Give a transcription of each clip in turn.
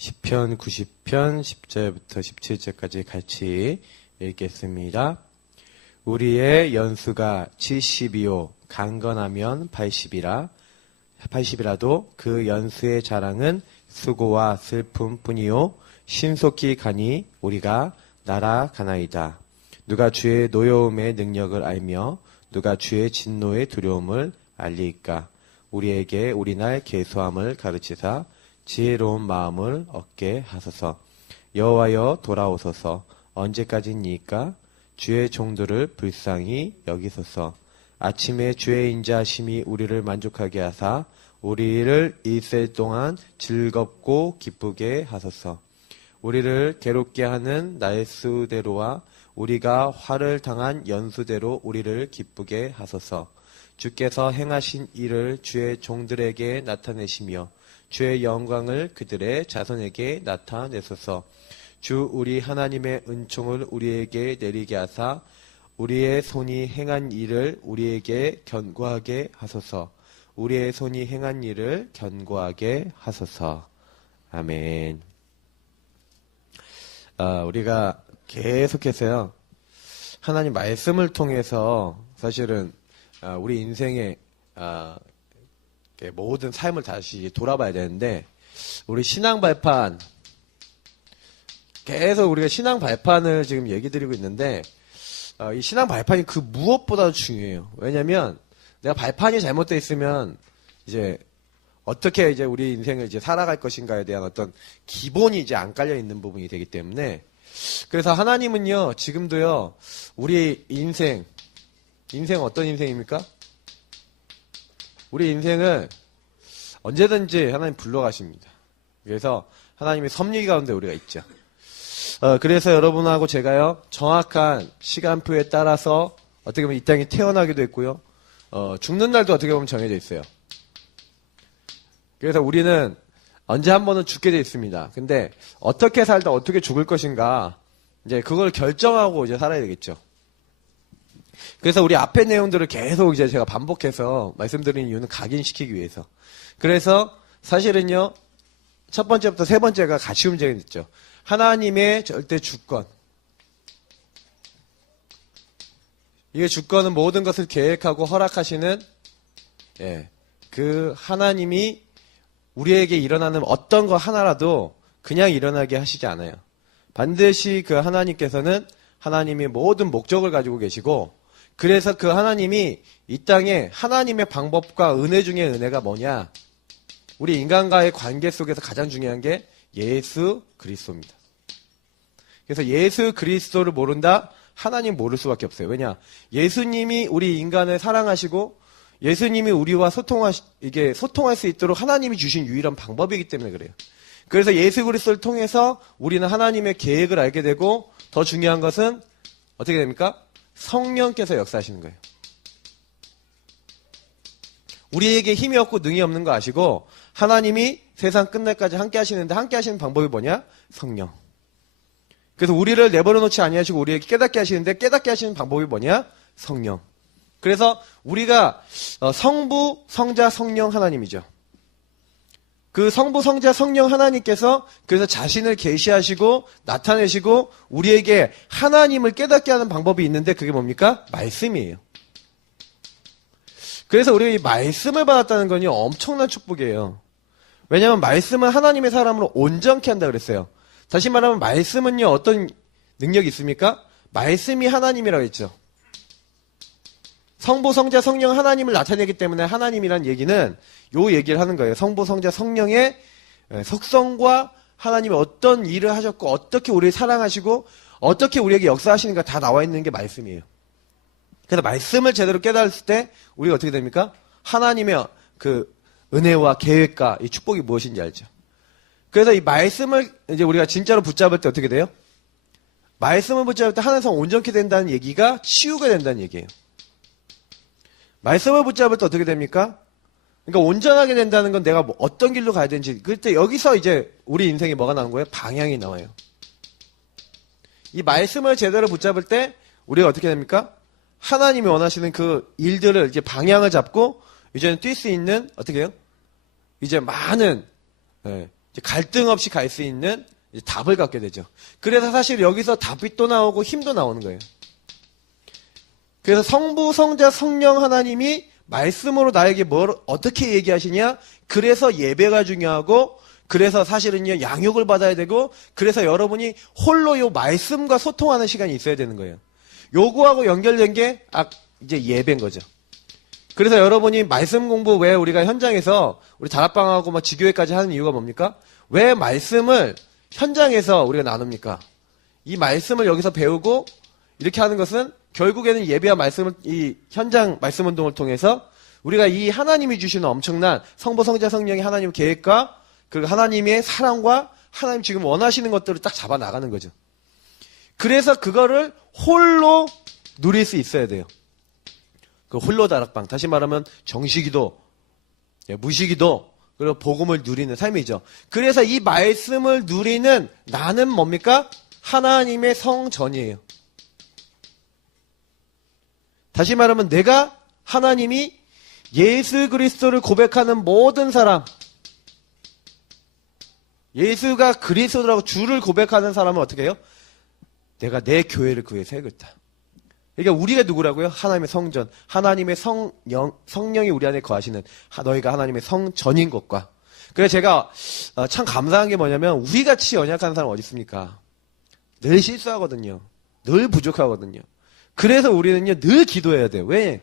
시편 90편 10절부터 17절까지 같이 읽겠습니다. 우리의 연수가 70이요 강건하면 80이라도 그 연수의 자랑은 수고와 슬픔뿐이요 신속히 가니 우리가 날아가나이다. 누가 주의 노여움의 능력을 알며 누가 주의 진노의 두려움을 알리이까. 우리에게 우리날 계수함을 가르치사 지혜로운 마음을 얻게 하소서. 여호와여 돌아오소서. 언제까지니까? 주의 종들을 불쌍히 여기소서. 아침에 주의 인자하심이 우리를 만족하게 하사 우리를 이슬 동안 즐겁고 기쁘게 하소서. 우리를 괴롭게 하는 날수대로와 우리가 화를 당한 연수대로 우리를 기쁘게 하소서. 주께서 행하신 일을 주의 종들에게 나타내시며 주의 영광을 그들의 자손에게 나타내소서. 주 우리 하나님의 은총을 우리에게 내리게 하사 우리의 손이 행한 일을 우리에게 견고하게 하소서. 우리의 손이 행한 일을 견고하게 하소서. 아멘. 우리가 계속해서요, 하나님 말씀을 통해서 사실은 우리 인생의 모든 삶을 다시 돌아봐야 되는데, 우리 신앙 발판, 계속 우리가 신앙 발판을 지금 얘기 드리고 있는데, 이 신앙 발판이 그 무엇보다도 중요해요. 왜냐면 내가 발판이 잘못되어 있으면 이제 어떻게 이제 우리 인생을 이제 살아갈 것인가에 대한 어떤 기본이 이제 안 깔려 있는 부분이 되기 때문에, 그래서 하나님은요 지금도요 우리 인생 어떤 인생입니까? 우리 인생을 언제든지 하나님 불러가십니다. 그래서 하나님의 섭리 가운데 우리가 있죠. 그래서 여러분하고 제가요 정확한 시간표에 따라서 어떻게 보면 이 땅에 태어나기도 했고요, 죽는 날도 어떻게 보면 정해져 있어요. 그래서 우리는 언제 한 번은 죽게 돼 있습니다. 근데 어떻게 살다 어떻게 죽을 것인가, 이제 그걸 결정하고 이제 살아야 되겠죠. 그래서 우리 앞의 내용들을 계속 이제 제가 반복해서 말씀드리는 이유는 각인시키기 위해서. 그래서 사실은요, 첫 번째부터 세 번째가 같이 움직였죠. 하나님의 절대 주권. 이게 주권은 모든 것을 계획하고 허락하시는, 그 하나님이 우리에게 일어나는 어떤 거 하나라도 그냥 일어나게 하시지 않아요. 반드시 그 하나님께서는 하나님의 모든 목적을 가지고 계시고, 그래서 그 하나님이 이 땅에 하나님의 방법과 은혜 중에 은혜가 뭐냐? 우리 인간과의 관계 속에서 가장 중요한 게 예수 그리스도입니다. 그래서 예수 그리스도를 모른다? 하나님 모를 수밖에 없어요. 왜냐? 예수님이 우리 인간을 사랑하시고 예수님이 우리와 소통할 수 있도록 하나님이 주신 유일한 방법이기 때문에 그래요. 그래서 예수 그리스도를 통해서 우리는 하나님의 계획을 알게 되고, 더 중요한 것은 어떻게 됩니까? 성령께서 역사하시는 거예요. 우리에게 힘이 없고 능이 없는 거 아시고, 하나님이 세상 끝날까지 함께 하시는데, 함께 하시는 방법이 뭐냐? 성령. 그래서 우리를 내버려 놓지 아니하시고 우리에게 깨닫게 하시는데, 깨닫게 하시는 방법이 뭐냐? 성령. 그래서 우리가 성부, 성자, 성령 하나님이죠. 그 성부, 성자, 성령 하나님께서 그래서 자신을 계시하시고 나타내시고 우리에게 하나님을 깨닫게 하는 방법이 있는데, 그게 뭡니까? 말씀이에요. 그래서 우리가 이 말씀을 받았다는 건요 엄청난 축복이에요. 왜냐하면 말씀은 하나님의 사람으로 온전케 한다 그랬어요. 다시 말하면 말씀은요 어떤 능력이 있습니까? 말씀이 하나님이라고 했죠. 성부, 성자, 성령 하나님을 나타내기 때문에 하나님이란 얘기는 요 얘기를 하는 거예요. 성부, 성자, 성령의 속성과 하나님이 어떤 일을 하셨고 어떻게 우리를 사랑하시고 어떻게 우리에게 역사하시는가 다 나와 있는 게 말씀이에요. 그래서 말씀을 제대로 깨달았을 때 우리가 어떻게 됩니까? 하나님의 그 은혜와 계획과 이 축복이 무엇인지 알죠. 그래서 이 말씀을 이제 우리가 진짜로 붙잡을 때 어떻게 돼요? 말씀을 붙잡을 때 하나님께서 온전케 된다는 얘기가 치유가 된다는 얘기예요. 말씀을 붙잡을 때 어떻게 됩니까? 그러니까 온전하게 된다는 건 내가 뭐 어떤 길로 가야 되는지, 그때 여기서 이제 우리 인생에 뭐가 나오는 거예요? 방향이 나와요. 이 말씀을 제대로 붙잡을 때 우리가 어떻게 됩니까? 하나님이 원하시는 그 일들을 이제 방향을 잡고 이제는 뛸 수 있는, 어떻게 해요? 이제 많은 이제 갈등 없이 갈 수 있는 이제 답을 갖게 되죠. 그래서 사실 여기서 답이 또 나오고 힘도 나오는 거예요. 그래서 성부, 성자, 성령 하나님이 말씀으로 나에게 뭘 어떻게 얘기하시냐? 그래서 예배가 중요하고, 그래서 사실은요 양육을 받아야 되고, 그래서 여러분이 홀로 요 말씀과 소통하는 시간이 있어야 되는 거예요. 요거하고 연결된 게 이제 예배인 거죠. 그래서 여러분이 말씀 공부 왜 우리가 현장에서 우리 다락방하고 막 지교회까지 하는 이유가 뭡니까? 왜 말씀을 현장에서 우리가 나눕니까? 이 말씀을 여기서 배우고 이렇게 하는 것은 결국에는 예배와 말씀을, 이 현장 말씀 운동을 통해서 우리가 이 하나님이 주시는 엄청난 성부, 성자, 성령의 하나님 계획과 그리고 하나님의 사랑과 하나님 지금 원하시는 것들을 딱 잡아 나가는 거죠. 그래서 그거를 홀로 누릴 수 있어야 돼요. 그 홀로 다락방, 다시 말하면 정시기도, 무시기도, 그리고 복음을 누리는 삶이죠. 그래서 이 말씀을 누리는 나는 뭡니까? 하나님의 성전이에요. 다시 말하면 내가 하나님이 예수 그리스도를 고백하는 모든 사람, 예수가 그리스도라고 주를 고백하는 사람은 어떻게 해요? 내가 내 교회를 그 위에 세우겠다. 그러니까 우리가 누구라고요? 하나님의 성전, 하나님의 성령이 우리 안에 거하시는 너희가 하나님의 성전인 것과. 그래서 제가 참 감사한 게 뭐냐면 우리같이 연약한 사람 어디 있습니까? 늘 실수하거든요. 늘 부족하거든요. 그래서 우리는요 늘 기도해야 돼요. 왜?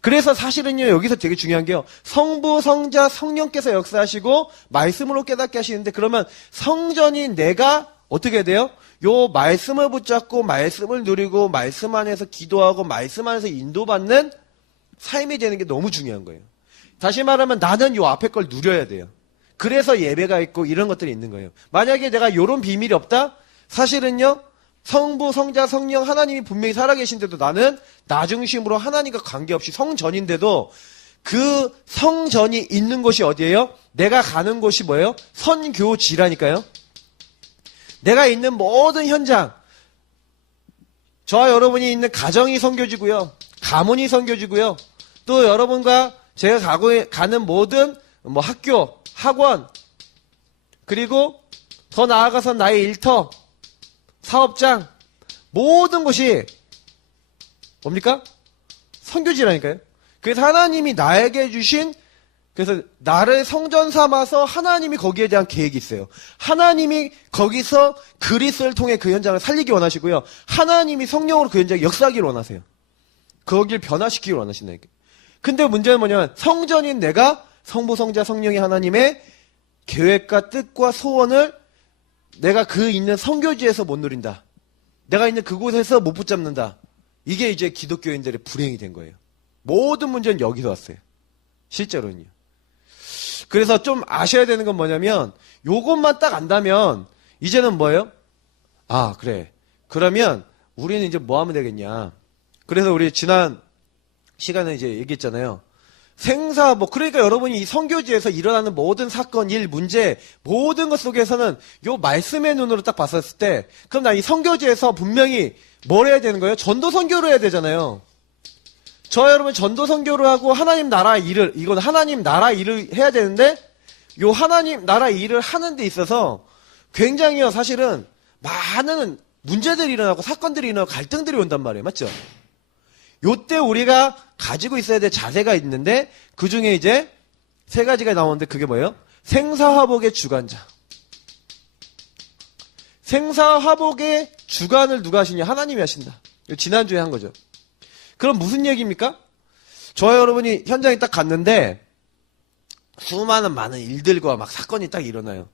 그래서 사실은요 여기서 되게 중요한 게요, 성부, 성자, 성령께서 역사하시고 말씀으로 깨닫게 하시는데, 그러면 성전인 내가 어떻게 해야 돼요? 요 말씀을 붙잡고 말씀을 누리고 말씀 안에서 기도하고 말씀 안에서 인도받는 삶이 되는 게 너무 중요한 거예요. 다시 말하면 나는 요 앞에 걸 누려야 돼요. 그래서 예배가 있고 이런 것들이 있는 거예요. 만약에 내가 요런 비밀이 없다? 사실은요 성부, 성자, 성령 하나님이 분명히 살아계신데도 나는 나 중심으로 하나님과 관계없이 성전인데도 그 성전이 있는 곳이 어디예요? 내가 가는 곳이 뭐예요? 선교지라니까요. 내가 있는 모든 현장, 저와 여러분이 있는 가정이 선교지고요, 가문이 선교지고요, 또 여러분과 제가 가는 모든 뭐 학교, 학원, 그리고 더 나아가서 나의 일터, 사업장, 모든 곳이 뭡니까? 선교지라니까요. 그래서 하나님이 나에게 주신, 그래서 나를 성전 삼아서 하나님이 거기에 대한 계획이 있어요. 하나님이 거기서 그리스도를 통해 그 현장을 살리기 원하시고요, 하나님이 성령으로 그 현장에 역사하기를 원하세요. 거기를 변화시키기를 원하신다니까요. 근데 문제는 뭐냐면 성전인 내가 성부, 성자, 성령의 하나님의 계획과 뜻과 소원을 내가 그 있는 선교지에서 못 누린다, 내가 있는 그곳에서 못 붙잡는다. 이게 이제 기독교인들의 불행이 된 거예요. 모든 문제는 여기서 왔어요. 실제로는요. 그래서 좀 아셔야 되는 건 뭐냐면 요것만 딱 안다면 이제는 뭐예요? 아 그래, 그러면 우리는 이제 뭐 하면 되겠냐. 그래서 우리 지난 시간에 이제 얘기했잖아요. 그러니까 여러분이 이 선교지에서 일어나는 모든 사건, 일, 문제, 모든 것 속에서는 요 말씀의 눈으로 딱 봤었을 때, 그럼 나 이 선교지에서 분명히 뭘 해야 되는 거예요? 전도 선교를 해야 되잖아요. 저 여러분 전도 선교를 하고 하나님 나라 일을, 이건 하나님 나라 일을 해야 되는데, 요 하나님 나라 일을 하는 데 있어서 굉장히요 사실은 많은 문제들이 일어나고 사건들이 일어나고 갈등들이 온단 말이에요. 맞죠? 요때 우리가 가지고 있어야 될 자세가 있는데, 그 중에 이제 세 가지가 나오는데 그게 뭐예요? 생사화복의 주관자. 생사화복의 주관을 누가 하시냐? 하나님이 하신다. 지난주에 한 거죠. 그럼 무슨 얘기입니까? 저와 여러분이 현장에 딱 갔는데 수많은 많은 일들과 막 사건이 딱 일어나요.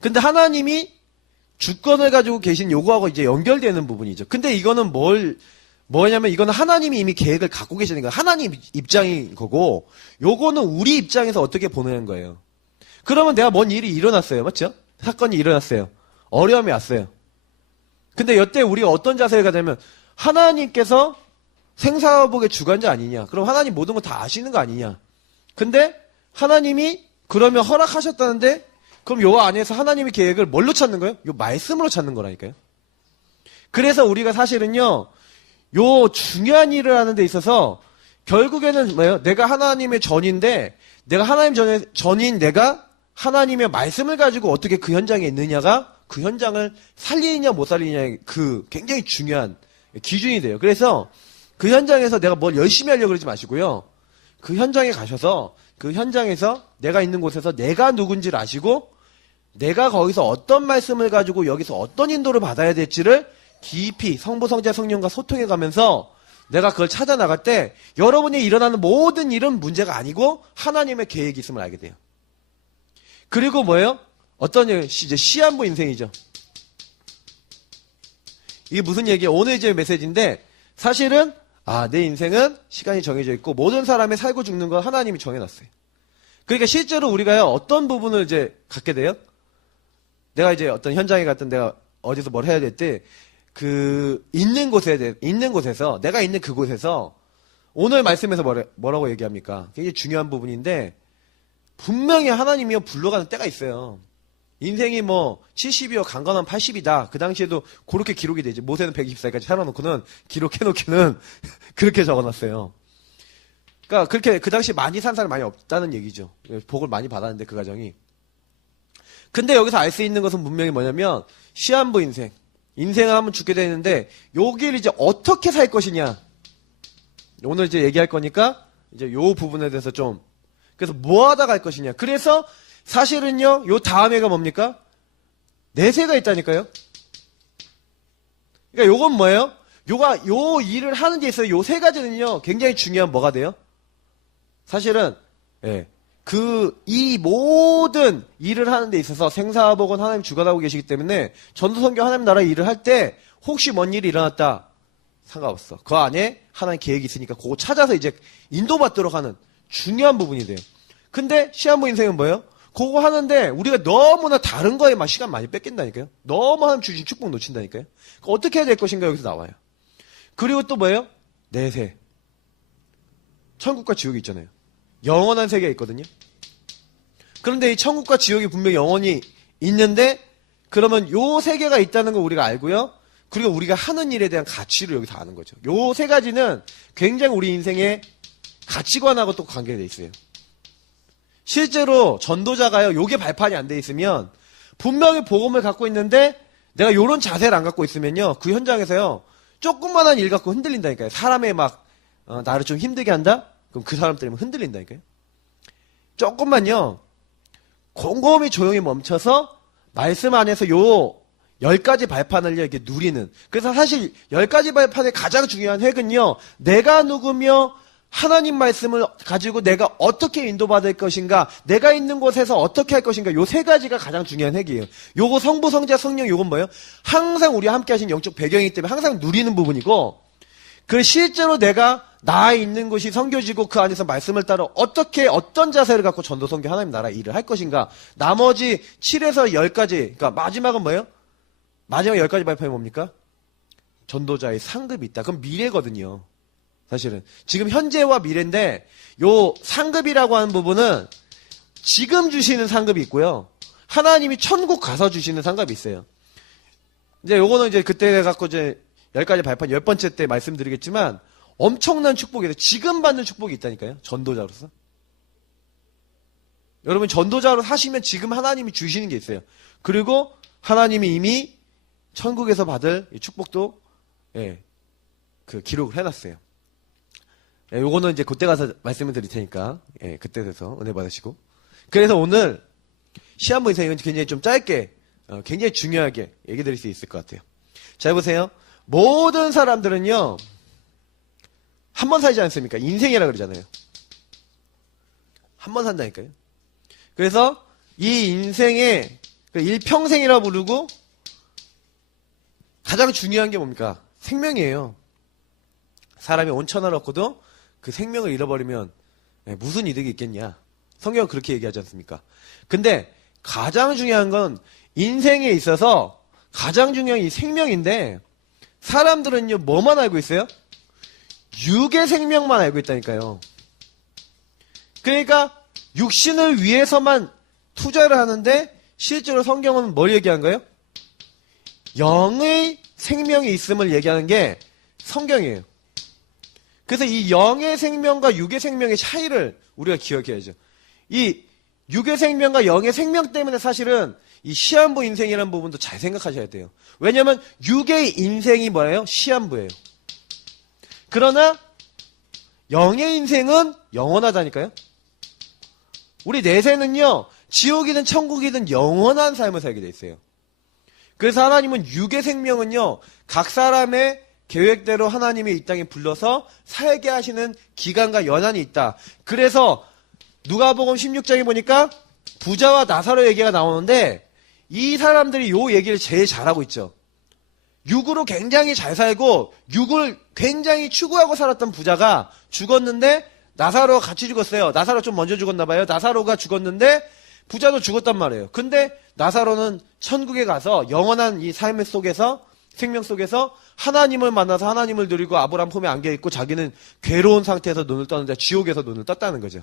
근데 하나님이 주권을 가지고 계신 요거하고 이제 연결되는 부분이죠. 근데 이거는 뭐냐면 이거는 하나님이 이미 계획을 갖고 계시는 거예요. 하나님 입장인 거고, 요거는 우리 입장에서 어떻게 보는 거예요. 그러면 내가 뭔 일이 일어났어요. 맞죠? 사건이 일어났어요. 어려움이 왔어요. 근데 이때 우리가 어떤 자세를 가냐면 하나님께서 생사화복의 주관자 아니냐. 그럼 하나님 모든 거 다 아시는 거 아니냐. 근데 하나님이 그러면 허락하셨다는데, 그럼 요 안에서 하나님의 계획을 뭘로 찾는 거예요? 요 말씀으로 찾는 거라니까요. 그래서 우리가 사실은요 요 중요한 일을 하는 데 있어서 결국에는 뭐예요? 내가 하나님의 전인데, 내가 하나님 전인 내가 하나님의 말씀을 가지고 어떻게 그 현장에 있느냐가 그 현장을 살리느냐 못 살리느냐의 그 굉장히 중요한 기준이 돼요. 그래서 그 현장에서 내가 뭘 열심히 하려고 그러지 마시고요. 그 현장에 가셔서 그 현장에서 내가 있는 곳에서 내가 누군지를 아시고 내가 거기서 어떤 말씀을 가지고 여기서 어떤 인도를 받아야 될지를 깊이 성부, 성자, 성령과 소통해 가면서 내가 그걸 찾아 나갈 때 여러분이 일어나는 모든 일은 문제가 아니고 하나님의 계획이 있음을 알게 돼요. 그리고 뭐예요? 어떤 이제 시한부 인생이죠. 이게 무슨 얘기예요? 오늘 이제 메시지인데 사실은 내 인생은 시간이 정해져 있고 모든 사람이 살고 죽는 건 하나님이 정해놨어요. 그러니까 실제로 우리가요 어떤 부분을 이제 갖게 돼요? 내가 이제 어떤 현장에 갔든 내가 어디서 뭘 해야 될 때 있는 곳에서 내가 있는 그곳에서 오늘 말씀에서 뭐라고 얘기합니까? 굉장히 중요한 부분인데 분명히 하나님이요 불러가는 때가 있어요. 인생이 뭐 70이요 강건한 80이다. 그 당시에도 그렇게 기록이 되지. 모세는 120살까지 살아놓고는 기록해놓기는 그렇게 적어놨어요. 그러니까 그렇게 그 당시 많이 산 사람이 많이 없다는 얘기죠. 복을 많이 받았는데 그 가정이. 근데 여기서 알 수 있는 것은 분명히 뭐냐면 시한부 인생을 하면 죽게 되는데 여기를 이제 어떻게 살 것이냐. 오늘 이제 얘기할 거니까 이제 요 부분에 대해서 좀 그래서 뭐 하다 갈 것이냐. 그래서 사실은요 요 다음에가 뭡니까? 내세가 있다니까요. 그러니까 요건 뭐예요? 요 일을 하는 데 있어서 요 세 가지는요 굉장히 중요한 뭐가 돼요? 사실은 이 모든 일을 하는 데 있어서 생사복은 하나님 주관하고 계시기 때문에 전도선교 하나님 나라 일을 할 때 혹시 뭔 일이 일어났다 상관없어. 그 안에 하나님 계획이 있으니까 그거 찾아서 이제 인도받도록 하는 중요한 부분이 돼요. 근데 시한부 인생은 뭐예요? 그거 하는데 우리가 너무나 다른 거에 막 시간 많이 뺏긴다니까요. 너무 하나님 주신 축복 놓친다니까요. 어떻게 해야 될 것인가 여기서 나와요. 그리고 또 뭐예요? 내세. 천국과 지옥이 있잖아요. 영원한 세계가 있거든요. 그런데 이 천국과 지옥이 분명히 영원히 있는데 그러면 요 세계가 있다는 걸 우리가 알고요. 그리고 우리가 하는 일에 대한 가치를 여기서 아는 거죠. 요 세 가지는 굉장히 우리 인생의 가치관하고 또 관계되어 있어요. 실제로 전도자가요. 요게 발판이 안 돼 있으면 분명히 복음을 갖고 있는데 내가 요런 자세를 안 갖고 있으면요. 그 현장에서요. 조그만한 일 갖고 흔들린다니까요. 사람의 막 나를 좀 힘들게 한다? 그럼 그 사람 때문에 흔들린다니까요. 조금만요. 곰곰이 조용히 멈춰서 말씀 안에서 요 10가지 발판을 이렇게 누리는. 그래서 사실 10가지 발판의 가장 중요한 핵은요. 내가 누구며 하나님 말씀을 가지고 내가 어떻게 인도받을 것인가, 내가 있는 곳에서 어떻게 할 것인가, 요 세 가지가 가장 중요한 핵이에요. 요거 성부, 성자, 성령, 요건 뭐예요? 항상 우리 함께 하신 영적 배경이기 때문에 항상 누리는 부분이고, 그 실제로 내가 나 있는 곳이 선교지고 그 안에서 말씀을 따라 어떻게 어떤 자세를 갖고 전도 선교 하나님 나라 일을 할 것인가. 나머지 7에서 10가지, 그러니까 마지막은 뭐예요? 마지막 10가지 발표는 뭡니까? 전도자의 상급이 있다. 그럼 미래거든요. 사실은 지금 현재와 미래인데 요 상급이라고 하는 부분은 지금 주시는 상급이 있고요. 하나님이 천국 가서 주시는 상급이 있어요. 이제 요거는 이제 그때 갖고 이제 10가지 발판 10번째 때 말씀드리겠지만 엄청난 축복이에요. 지금 받는 축복이 있다니까요. 전도자로서. 여러분 전도자로 사시면 지금 하나님이 주시는 게 있어요. 그리고 하나님이 이미 천국에서 받을 축복도 그 기록을 해놨어요. 요거는 이제 그때 가서 말씀을 드릴 테니까 그때 돼서 은혜 받으시고. 그래서 오늘 시한부 인생은 굉장히 좀 짧게 굉장히 중요하게 얘기 드릴 수 있을 것 같아요. 잘 보세요. 모든 사람들은요 한 번 살지 않습니까? 인생이라 그러잖아요. 한 번 산다니까요. 그래서 이 인생의 일평생이라 부르고 가장 중요한 게 뭡니까? 생명이에요. 사람이 온천을 얻고도 그 생명을 잃어버리면 무슨 이득이 있겠냐. 성경은 그렇게 얘기하지 않습니까? 근데 가장 중요한 건 인생에 있어서 가장 중요한 이 생명인데 사람들은요 뭐만 알고 있어요? 육의 생명만 알고 있다니까요. 그러니까 육신을 위해서만 투자를 하는데 실제로 성경은 뭘 얘기한 거예요? 영의 생명이 있음을 얘기하는 게 성경이에요. 그래서 이 영의 생명과 육의 생명의 차이를 우리가 기억해야죠. 이 육의 생명과 영의 생명 때문에 사실은 이 시한부 인생이라는 부분도 잘 생각하셔야 돼요. 왜냐하면 육의 인생이 뭐예요? 시한부예요. 그러나 영의 인생은 영원하다니까요. 우리 내세는요, 지옥이든 천국이든 영원한 삶을 살게 돼 있어요. 그래서 하나님은 육의 생명은요, 각 사람의 계획대로 하나님이 이 땅에 불러서 살게 하시는 기간과 연한이 있다. 그래서 누가복음 16장에 보니까 부자와 나사로 얘기가 나오는데 이 사람들이 요 얘기를 제일 잘하고 있죠. 육으로 굉장히 잘 살고 육을 굉장히 추구하고 살았던 부자가 죽었는데 나사로가 같이 죽었어요. 나사로 좀 먼저 죽었나 봐요. 나사로가 죽었는데 부자도 죽었단 말이에요. 근데 나사로는 천국에 가서 영원한 이 삶의 속에서 생명 속에서 하나님을 만나서 하나님을 누리고 아브라함 품에 안겨있고 자기는 괴로운 상태에서 눈을 떴는데 지옥에서 눈을 떴다는 거죠.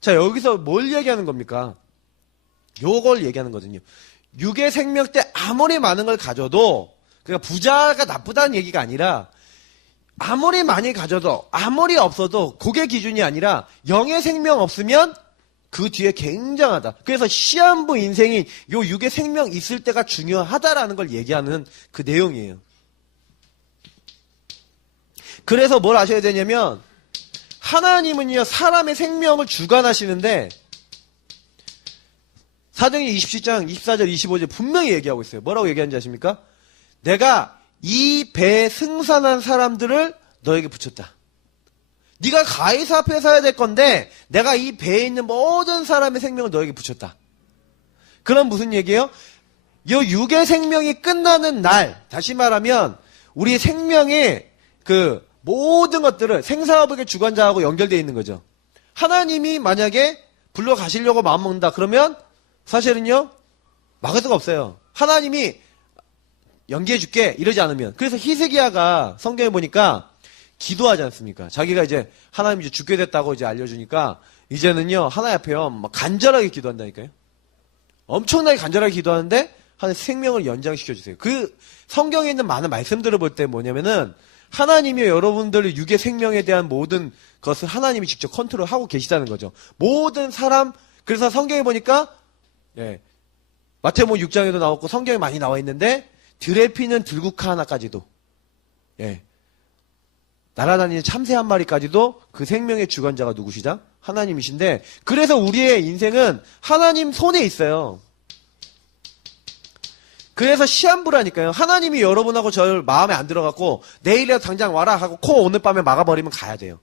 자, 여기서 뭘 얘기하는 겁니까? 요걸 얘기하는 거거든요. 육의 생명 때 아무리 많은 걸 가져도, 그러니까 부자가 나쁘다는 얘기가 아니라 아무리 많이 가져도 아무리 없어도 그게 기준이 아니라 영의 생명 없으면 그 뒤에 굉장하다. 그래서 시한부 인생이 요 육의 생명 있을 때가 중요하다라는 걸 얘기하는 그 내용이에요. 그래서 뭘 아셔야 되냐면 하나님은요 사람의 생명을 주관하시는데 사도행전 27장 24절 25절 분명히 얘기하고 있어요. 뭐라고 얘기하는지 아십니까? 내가 이 배에 승선한 사람들을 너에게 붙였다. 네가 가이사 앞에 서야 될 건데 내가 이 배에 있는 모든 사람의 생명을 너에게 붙였다. 그럼 무슨 얘기예요? 이 육의 생명이 끝나는 날, 다시 말하면 우리 생명의 그 모든 것들을 생사화복의 주관자하고 연결되어 있는 거죠. 하나님이 만약에 불러가시려고 마음먹는다 그러면 사실은요 막을 수가 없어요. 하나님이 연기해줄게 이러지 않으면. 그래서 히스기야가 성경에 보니까 기도하지 않습니까? 자기가 이제 하나님 이제 죽게 됐다고 이제 알려주니까 이제는요 하나님 앞에요 막 간절하게 기도한다니까요. 엄청나게 간절하게 기도하는데 하나님 생명을 연장시켜주세요. 그 성경에 있는 많은 말씀들을 볼 때 뭐냐면은 하나님이 여러분들의 육의 생명에 대한 모든 것을 하나님이 직접 컨트롤하고 계시다는 거죠. 모든 사람, 그래서 성경에 보니까 마태복음 6장에도 나왔고 성경에 많이 나와 있는데 들에 피는 들국화 하나까지도 날아다니는 참새 한 마리까지도 그 생명의 주관자가 누구시다? 하나님이신데 그래서 우리의 인생은 하나님 손에 있어요. 그래서 시한부라니까요. 하나님이 여러분하고 저를 마음에 안 들어갖고 내일이라도 당장 와라 하고 코 오늘 밤에 막아버리면 가야 돼요.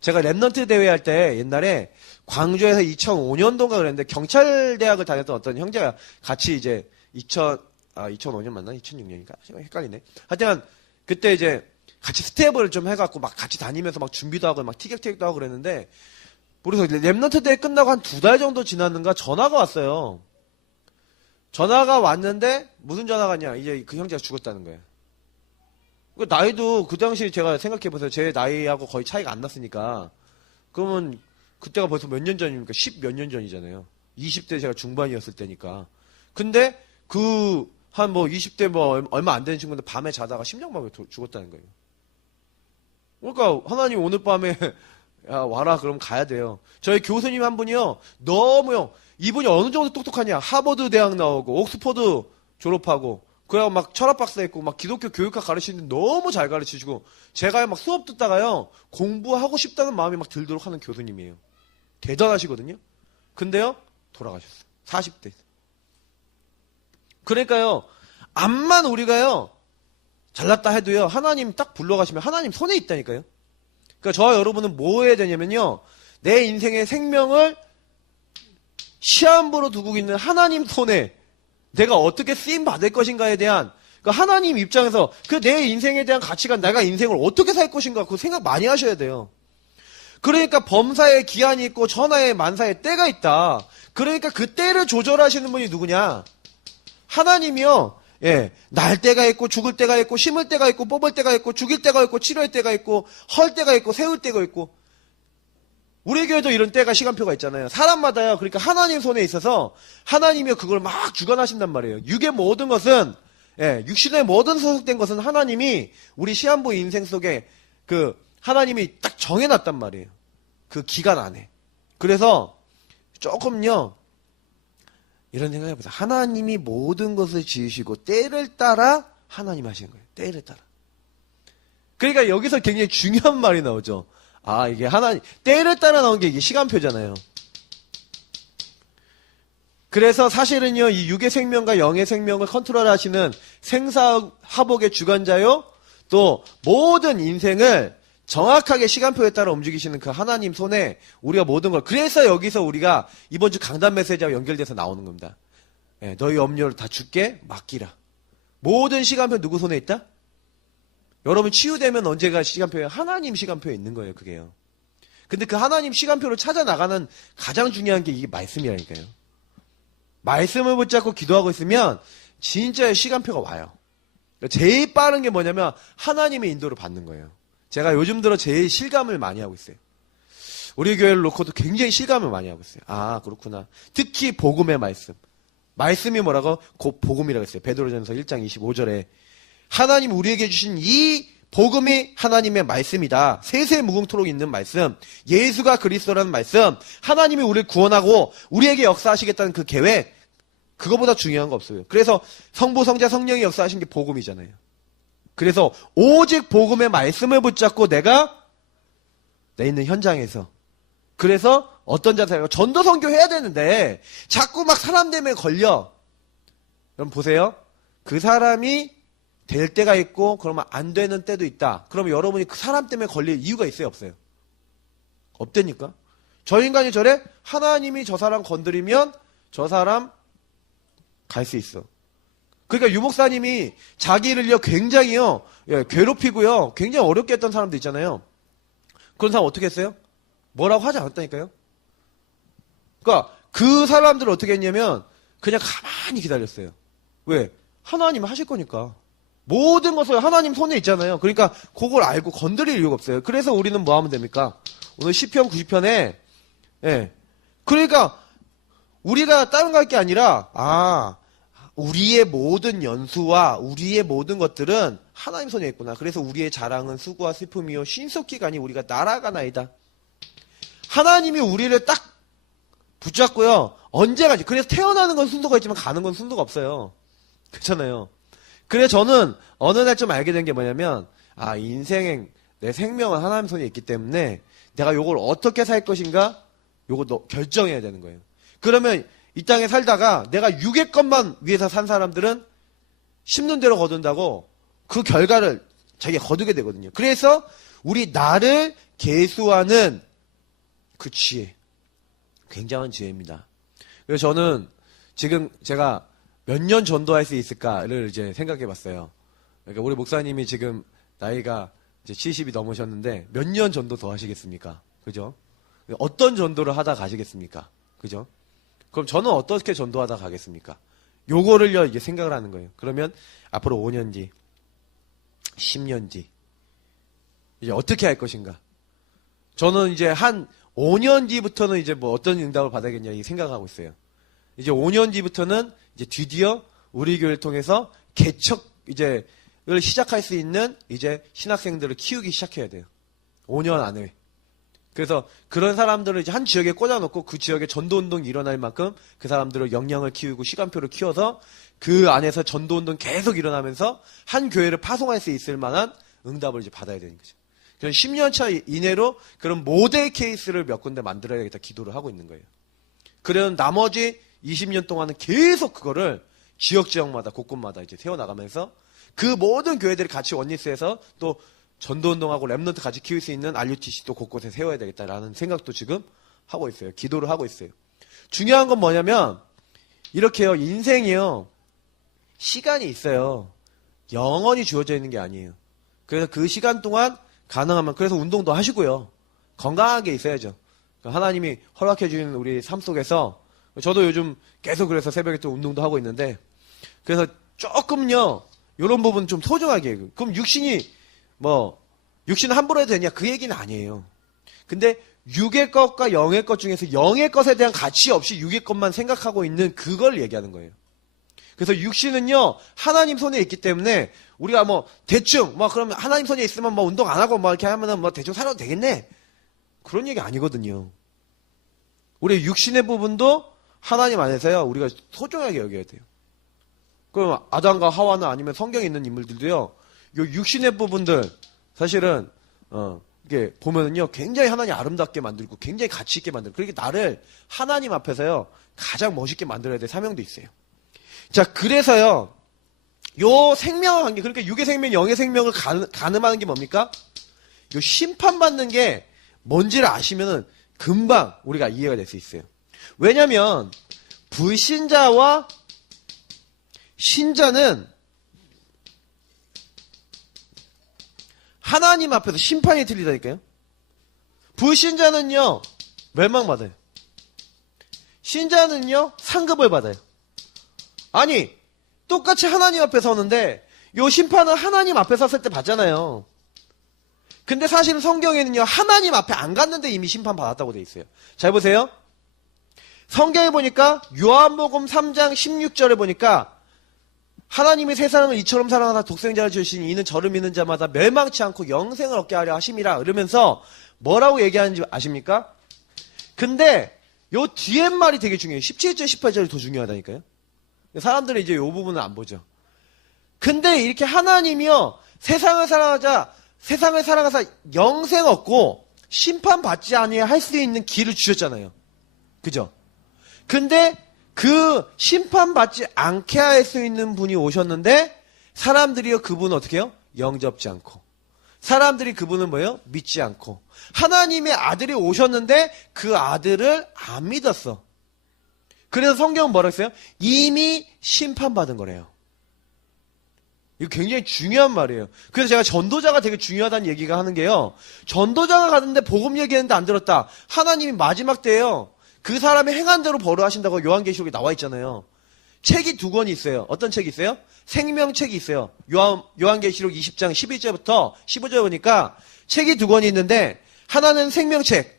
제가 랩넌트 대회 할 때 옛날에 광주에서 2005년도인가 그랬는데 경찰대학을 다녔던 어떤 형제가 같이 이제 2005년 맞나? 2006년인가? 헷갈리네. 하여튼 그때 이제 같이 스텝을 좀 해갖고 막 같이 다니면서 막 준비도 하고 막 티격태격도 하고 그랬는데 그래서 랩넌트 대회 끝나고 한 2달 정도 지났는가 전화가 왔어요. 전화가 왔는데 무슨 전화가 왔냐? 이제 그 형제가 죽었다는 거예요. 나이도 그 당시 제가 생각해보세요. 제 나이하고 거의 차이가 안 났으니까 그러면 그때가 벌써 몇 년 전입니까? 10 몇 년 전이잖아요. 20대 제가 중반이었을 때니까. 근데 그 한 뭐 20대 뭐 얼마 안 되는 친구인데 밤에 자다가 심장마비로 죽었다는 거예요. 그러니까 하나님 오늘 밤에 야 와라 그럼 가야 돼요. 저희 교수님 한 분이요 너무요 이분이 어느 정도 똑똑하냐? 하버드 대학 나오고 옥스퍼드 졸업하고 그래야 막 철학 박사 있고 막 기독교 교육학 가르치는데 너무 잘 가르치시고 제가 막 수업 듣다가요 공부하고 싶다는 마음이 막 들도록 하는 교수님이에요. 대단하시거든요. 근데요 돌아가셨어요. 40대. 그러니까요 암만 우리가요 잘났다 해도요 하나님 딱 불러가시면 하나님 손에 있다니까요. 그러니까 저와 여러분은 뭐 해야 되냐면요 내 인생의 생명을 시한부로 두고 있는 하나님 손에 내가 어떻게 쓰임 받을 것인가에 대한 그러니까 하나님 입장에서 그 내 인생에 대한 가치관 내가 인생을 어떻게 살 것인가 그거 생각 많이 하셔야 돼요. 그러니까 범사에 기한이 있고 천하에 만사에 때가 있다. 그러니까 그 때를 조절하시는 분이 누구냐? 하나님이요. 날 때가 있고 죽을 때가 있고 심을 때가 있고 뽑을 때가 있고 죽일 때가 있고 치료할 때가 있고 헐 때가 있고 세울 때가 있고 우리 교회도 이런 때가 시간표가 있잖아요. 사람마다요. 그러니까 하나님 손에 있어서 하나님이 그걸 막 주관하신단 말이에요. 육의 모든 것은 육신의 모든 소속된 것은 하나님이 우리 시한부 인생 속에 그 하나님이 딱 정해놨단 말이에요. 그 기간 안에. 그래서 조금요, 이런 생각 해보세요. 하나님이 모든 것을 지으시고 때를 따라 하나님 하시는 거예요. 때를 따라. 그러니까 여기서 굉장히 중요한 말이 나오죠. 아, 이게 하나님, 때를 따라 나온 게 이게 시간표잖아요. 그래서 사실은요, 이 육의 생명과 영의 생명을 컨트롤하시는 생사화복의 주관자요, 또 모든 인생을 정확하게 시간표에 따라 움직이시는 그 하나님 손에 우리가 모든 걸, 그래서 여기서 우리가 이번 주 강단 메시지와 연결돼서 나오는 겁니다. 예, 너희 염려를 다 주께 맡기라. 모든 시간표 누구 손에 있다? 여러분 치유되면 언제가 시간표에? 하나님 시간표에 있는 거예요, 그게요. 근데 그 하나님 시간표를 찾아 나가는 가장 중요한 게 이게 말씀이라니까요. 말씀을 붙잡고 기도하고 있으면 진짜 시간표가 와요. 제일 빠른 게 뭐냐면 하나님의 인도를 받는 거예요. 제가 요즘 들어 제일 실감을 많이 하고 있어요. 우리 교회를 놓고도 굉장히 실감을 많이 하고 있어요. 아, 그렇구나. 특히 복음의 말씀. 말씀이 뭐라고? 곧 복음이라고 했어요. 베드로전서 1장 25절에 하나님 우리에게 주신 이 복음이 하나님의 말씀이다. 세세 무궁토록 있는 말씀, 예수가 그리스도라는 말씀, 하나님이 우리를 구원하고 우리에게 역사하시겠다는 그 계획, 그거보다 중요한 거 없어요. 그래서 성부, 성자, 성령이 역사하신 게 복음이잖아요. 그래서 오직 복음의 말씀을 붙잡고 내가 내 있는 현장에서, 그래서 어떤 자세가 전도 선교 해야 되는데 자꾸 막 사람 때문에 걸려. 여러분 보세요. 그 사람이 될 때가 있고 그러면 안 되는 때도 있다. 그러면 여러분이 그 사람 때문에 걸릴 이유가 있어요, 없어요? 없다니까. 저 인간이 저래? 하나님이 저 사람 건드리면 저 사람 갈 수 있어. 그러니까 유목사님이 자기를요 굉장히요, 예, 괴롭히고요 굉장히 어렵게 했던 사람도 있잖아요. 그런 사람 어떻게 했어요? 뭐라고 하지 않았다니까요. 그러니까 그 사람들을 어떻게 했냐면 그냥 가만히 기다렸어요. 왜? 하나님 하실 거니까. 모든 것을 하나님 손에 있잖아요. 그러니까 그걸 알고 건드릴 이유가 없어요. 그래서 우리는 뭐 하면 됩니까? 오늘 시편 90편에 예. 그러니까 우리가 다른 거 할 게 아니라 우리의 모든 연수와 우리의 모든 것들은 하나님 손에 있구나. 그래서 우리의 자랑은 수고와 슬픔이요 신속기간이 우리가 날아가나이다. 하나님이 우리를 딱 붙잡고요. 언제까지. 그래서 태어나는 건 순서가 있지만 가는 건 순서가 없어요. 그렇잖아요. 그래서 저는 어느 날 좀 알게 된 게 뭐냐면 인생 내 생명은 하나님 손에 있기 때문에 내가 요걸 어떻게 살 것인가 요거 결정해야 되는 거예요. 그러면 이 땅에 살다가 내가 육의 것만 위해서 산 사람들은 심는 대로 거둔다고 그 결과를 자기가 거두게 되거든요. 그래서 우리 나를 계수하는 그 지혜, 굉장한 지혜입니다. 그래서 저는 지금 제가 몇 년 전도할 수 있을까를 이제 생각해 봤어요. 그러니까 우리 목사님이 지금 나이가 이제 70이 넘으셨는데 몇 년 전도 더 하시겠습니까? 그죠? 어떤 전도를 하다 가시겠습니까? 그죠? 그럼 저는 어떻게 전도하다 가겠습니까? 요거를요, 이게 생각을 하는 거예요. 그러면 앞으로 5년 뒤, 10년 뒤, 이제 어떻게 할 것인가? 저는 이제 한 5년 뒤부터는 이제 뭐 어떤 응답을 받아야겠냐, 이 생각하고 있어요. 이제 5년 뒤부터는 이제 드디어 우리 교회를 통해서 개척을 시작할 수 있는 이제 신학생들을 키우기 시작해야 돼요. 5년 안에. 그래서 그런 사람들을 이제 한 지역에 꽂아놓고 그 지역에 전도운동이 일어날 만큼 그 사람들을 역량을 키우고 시간표를 키워서 그 안에서 전도운동 계속 일어나면서 한 교회를 파송할 수 있을 만한 응답을 이제 받아야 되는 거죠. 그래서 10년 차 이내로 그런 모델 케이스를 몇 군데 만들어야겠다 기도를 하고 있는 거예요. 그런 나머지 20년 동안은 계속 그거를 지역마다 곳곳마다 이제 세워나가면서 그 모든 교회들이 같이 원리스해서 또 전도운동하고 랩런트 같이 키울 수 있는 RUTC도 곳곳에 세워야 되겠다라는 생각도 지금 하고 있어요. 기도를 하고 있어요. 중요한 건 뭐냐면 이렇게요. 인생이요. 시간이 있어요. 영원히 주어져 있는 게 아니에요. 그래서 그 시간 동안 가능하면 그래서 운동도 하시고요. 건강하게 있어야죠. 하나님이 허락해 주는 우리 삶 속에서 저도 요즘 계속 그래서 새벽에 또 운동도 하고 있는데 그래서 조금요. 이런 부분 좀 소중하게 해요. 그럼 육신은 함부로 해도 되냐? 그 얘기는 아니에요. 근데 육의 것과 영의 것 중에서 영의 것에 대한 가치 없이 육의 것만 생각하고 있는 그걸 얘기하는 거예요. 그래서 육신은요, 하나님 손에 있기 때문에 우리가 대충, 그러면 하나님 손에 있으면 운동 안 하고 이렇게 하면은 대충 살아도 되겠네? 그런 얘기 아니거든요. 우리 육신의 부분도 하나님 안에서요, 우리가 소중하게 여겨야 돼요. 그럼 아담과 하와나 아니면 성경에 있는 인물들도요, 요 육신의 부분들, 사실은, 이게 보면은요, 굉장히 하나님 아름답게 만들고, 굉장히 가치 있게 만들고, 그렇게 나를 하나님 앞에서요, 가장 멋있게 만들어야 될 사명도 있어요. 자, 그래서요, 요 생명의 관계, 그러니까 육의 생명, 영의 생명을 가늠하는 게 뭡니까? 요 심판받는 게 뭔지를 아시면은 금방 우리가 이해가 될 수 있어요. 왜냐면, 불신자와 신자는 하나님 앞에서 심판이 틀리다니까요. 불신자는요, 멸망받아요. 신자는요, 상급을 받아요. 아니, 똑같이 하나님 앞에 서는데, 요 심판은 하나님 앞에 섰을 때 받잖아요. 근데 사실은 성경에는요, 하나님 앞에 안 갔는데 이미 심판받았다고 돼 있어요. 잘 보세요. 성경에 보니까, 요한복음 3장 16절에 보니까, 하나님이 세상을 이처럼 사랑하사 독생자를 주시니 이는 저를 믿는 자마다 멸망치 않고 영생을 얻게 하려 하심이라. 이러면서 뭐라고 얘기하는지 아십니까? 근데 요 뒤에 말이 되게 중요해요. 17절, 18절이 더 중요하다니까요. 사람들은 이제 요 부분은 안 보죠. 근데 이렇게 하나님이요, 세상을 사랑하사 영생 얻고 심판받지 아니하 할 수 있는 길을 주셨잖아요. 그죠? 근데 그 심판받지 않게 할 수 있는 분이 오셨는데, 사람들이요, 그분은 어떻게 해요? 영접지 않고. 사람들이 그분을 뭐예요? 믿지 않고. 하나님의 아들이 오셨는데 그 아들을 안 믿었어. 그래서 성경은 뭐라고 했어요? 이미 심판받은 거래요. 이거 굉장히 중요한 말이에요. 그래서 제가 전도자가 되게 중요하다는 얘기가 하는 게요, 전도자가 가는데 복음 얘기했는데 안 들었다. 하나님이 마지막 때에요, 그 사람의 행한 대로 벌어하신다고 요한계시록에 나와 있잖아요. 책이 2권이 있어요. 어떤 책이 있어요? 생명책이 있어요. 요한계시록 20장 11절부터 15절 보니까 책이 2권이 있는데, 하나는 생명책,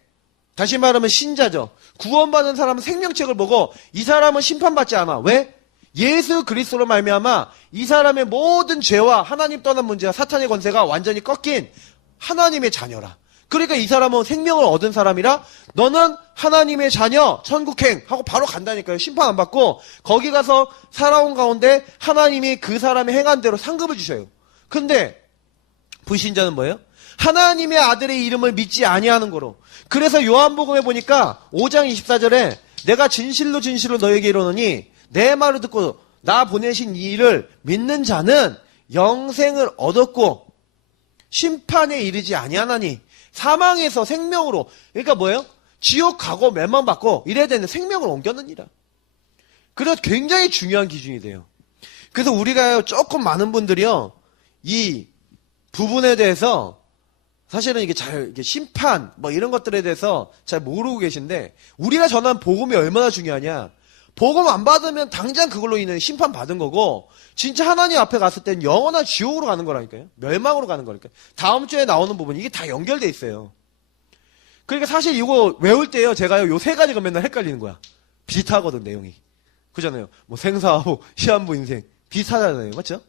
다시 말하면 신자죠. 구원받은 사람은 생명책을 보고 이 사람은 심판받지 않아. 왜? 예수 그리스도로 말미암아 이 사람의 모든 죄와 하나님 떠난 문제와 사탄의 권세가 완전히 꺾인 하나님의 자녀라. 그러니까 이 사람은 생명을 얻은 사람이라, 너는 하나님의 자녀, 천국행 하고 바로 간다니까요. 심판 안 받고 거기 가서 살아온 가운데 하나님이 그 사람의 행한 대로 상급을 주셔요. 근데 불신자는 뭐예요? 하나님의 아들의 이름을 믿지 아니하는 거로. 그래서 요한복음에 보니까 5장 24절에 내가 진실로 진실로 너에게 이르노니 내 말을 듣고 나 보내신 이를 믿는 자는 영생을 얻었고 심판에 이르지 아니하나니, 사망에서 생명으로, 그러니까 뭐예요? 지옥 가고 멸망받고 이래야 되는 생명을 옮겼느니라. 그래서 굉장히 중요한 기준이 돼요. 그래서 우리가 조금 많은 분들이요, 이 부분에 대해서 사실은 이게 이게 심판 뭐 이런 것들에 대해서 잘 모르고 계신데, 우리가 전한 복음이 얼마나 중요하냐. 복음 안 받으면 당장 그걸로 인해 심판 받은 거고, 진짜 하나님 앞에 갔을 땐 영원한 지옥으로 가는 거라니까요. 멸망으로 가는 거니까요. 다음 주에 나오는 부분, 이게 다 연결돼 있어요. 그러니까 사실 이거 외울 때요, 제가요, 요 3가지가 맨날 헷갈리는 거야. 비슷하거든, 내용이. 그잖아요. 뭐 생사하고 시한부 인생 비슷하잖아요. 맞죠?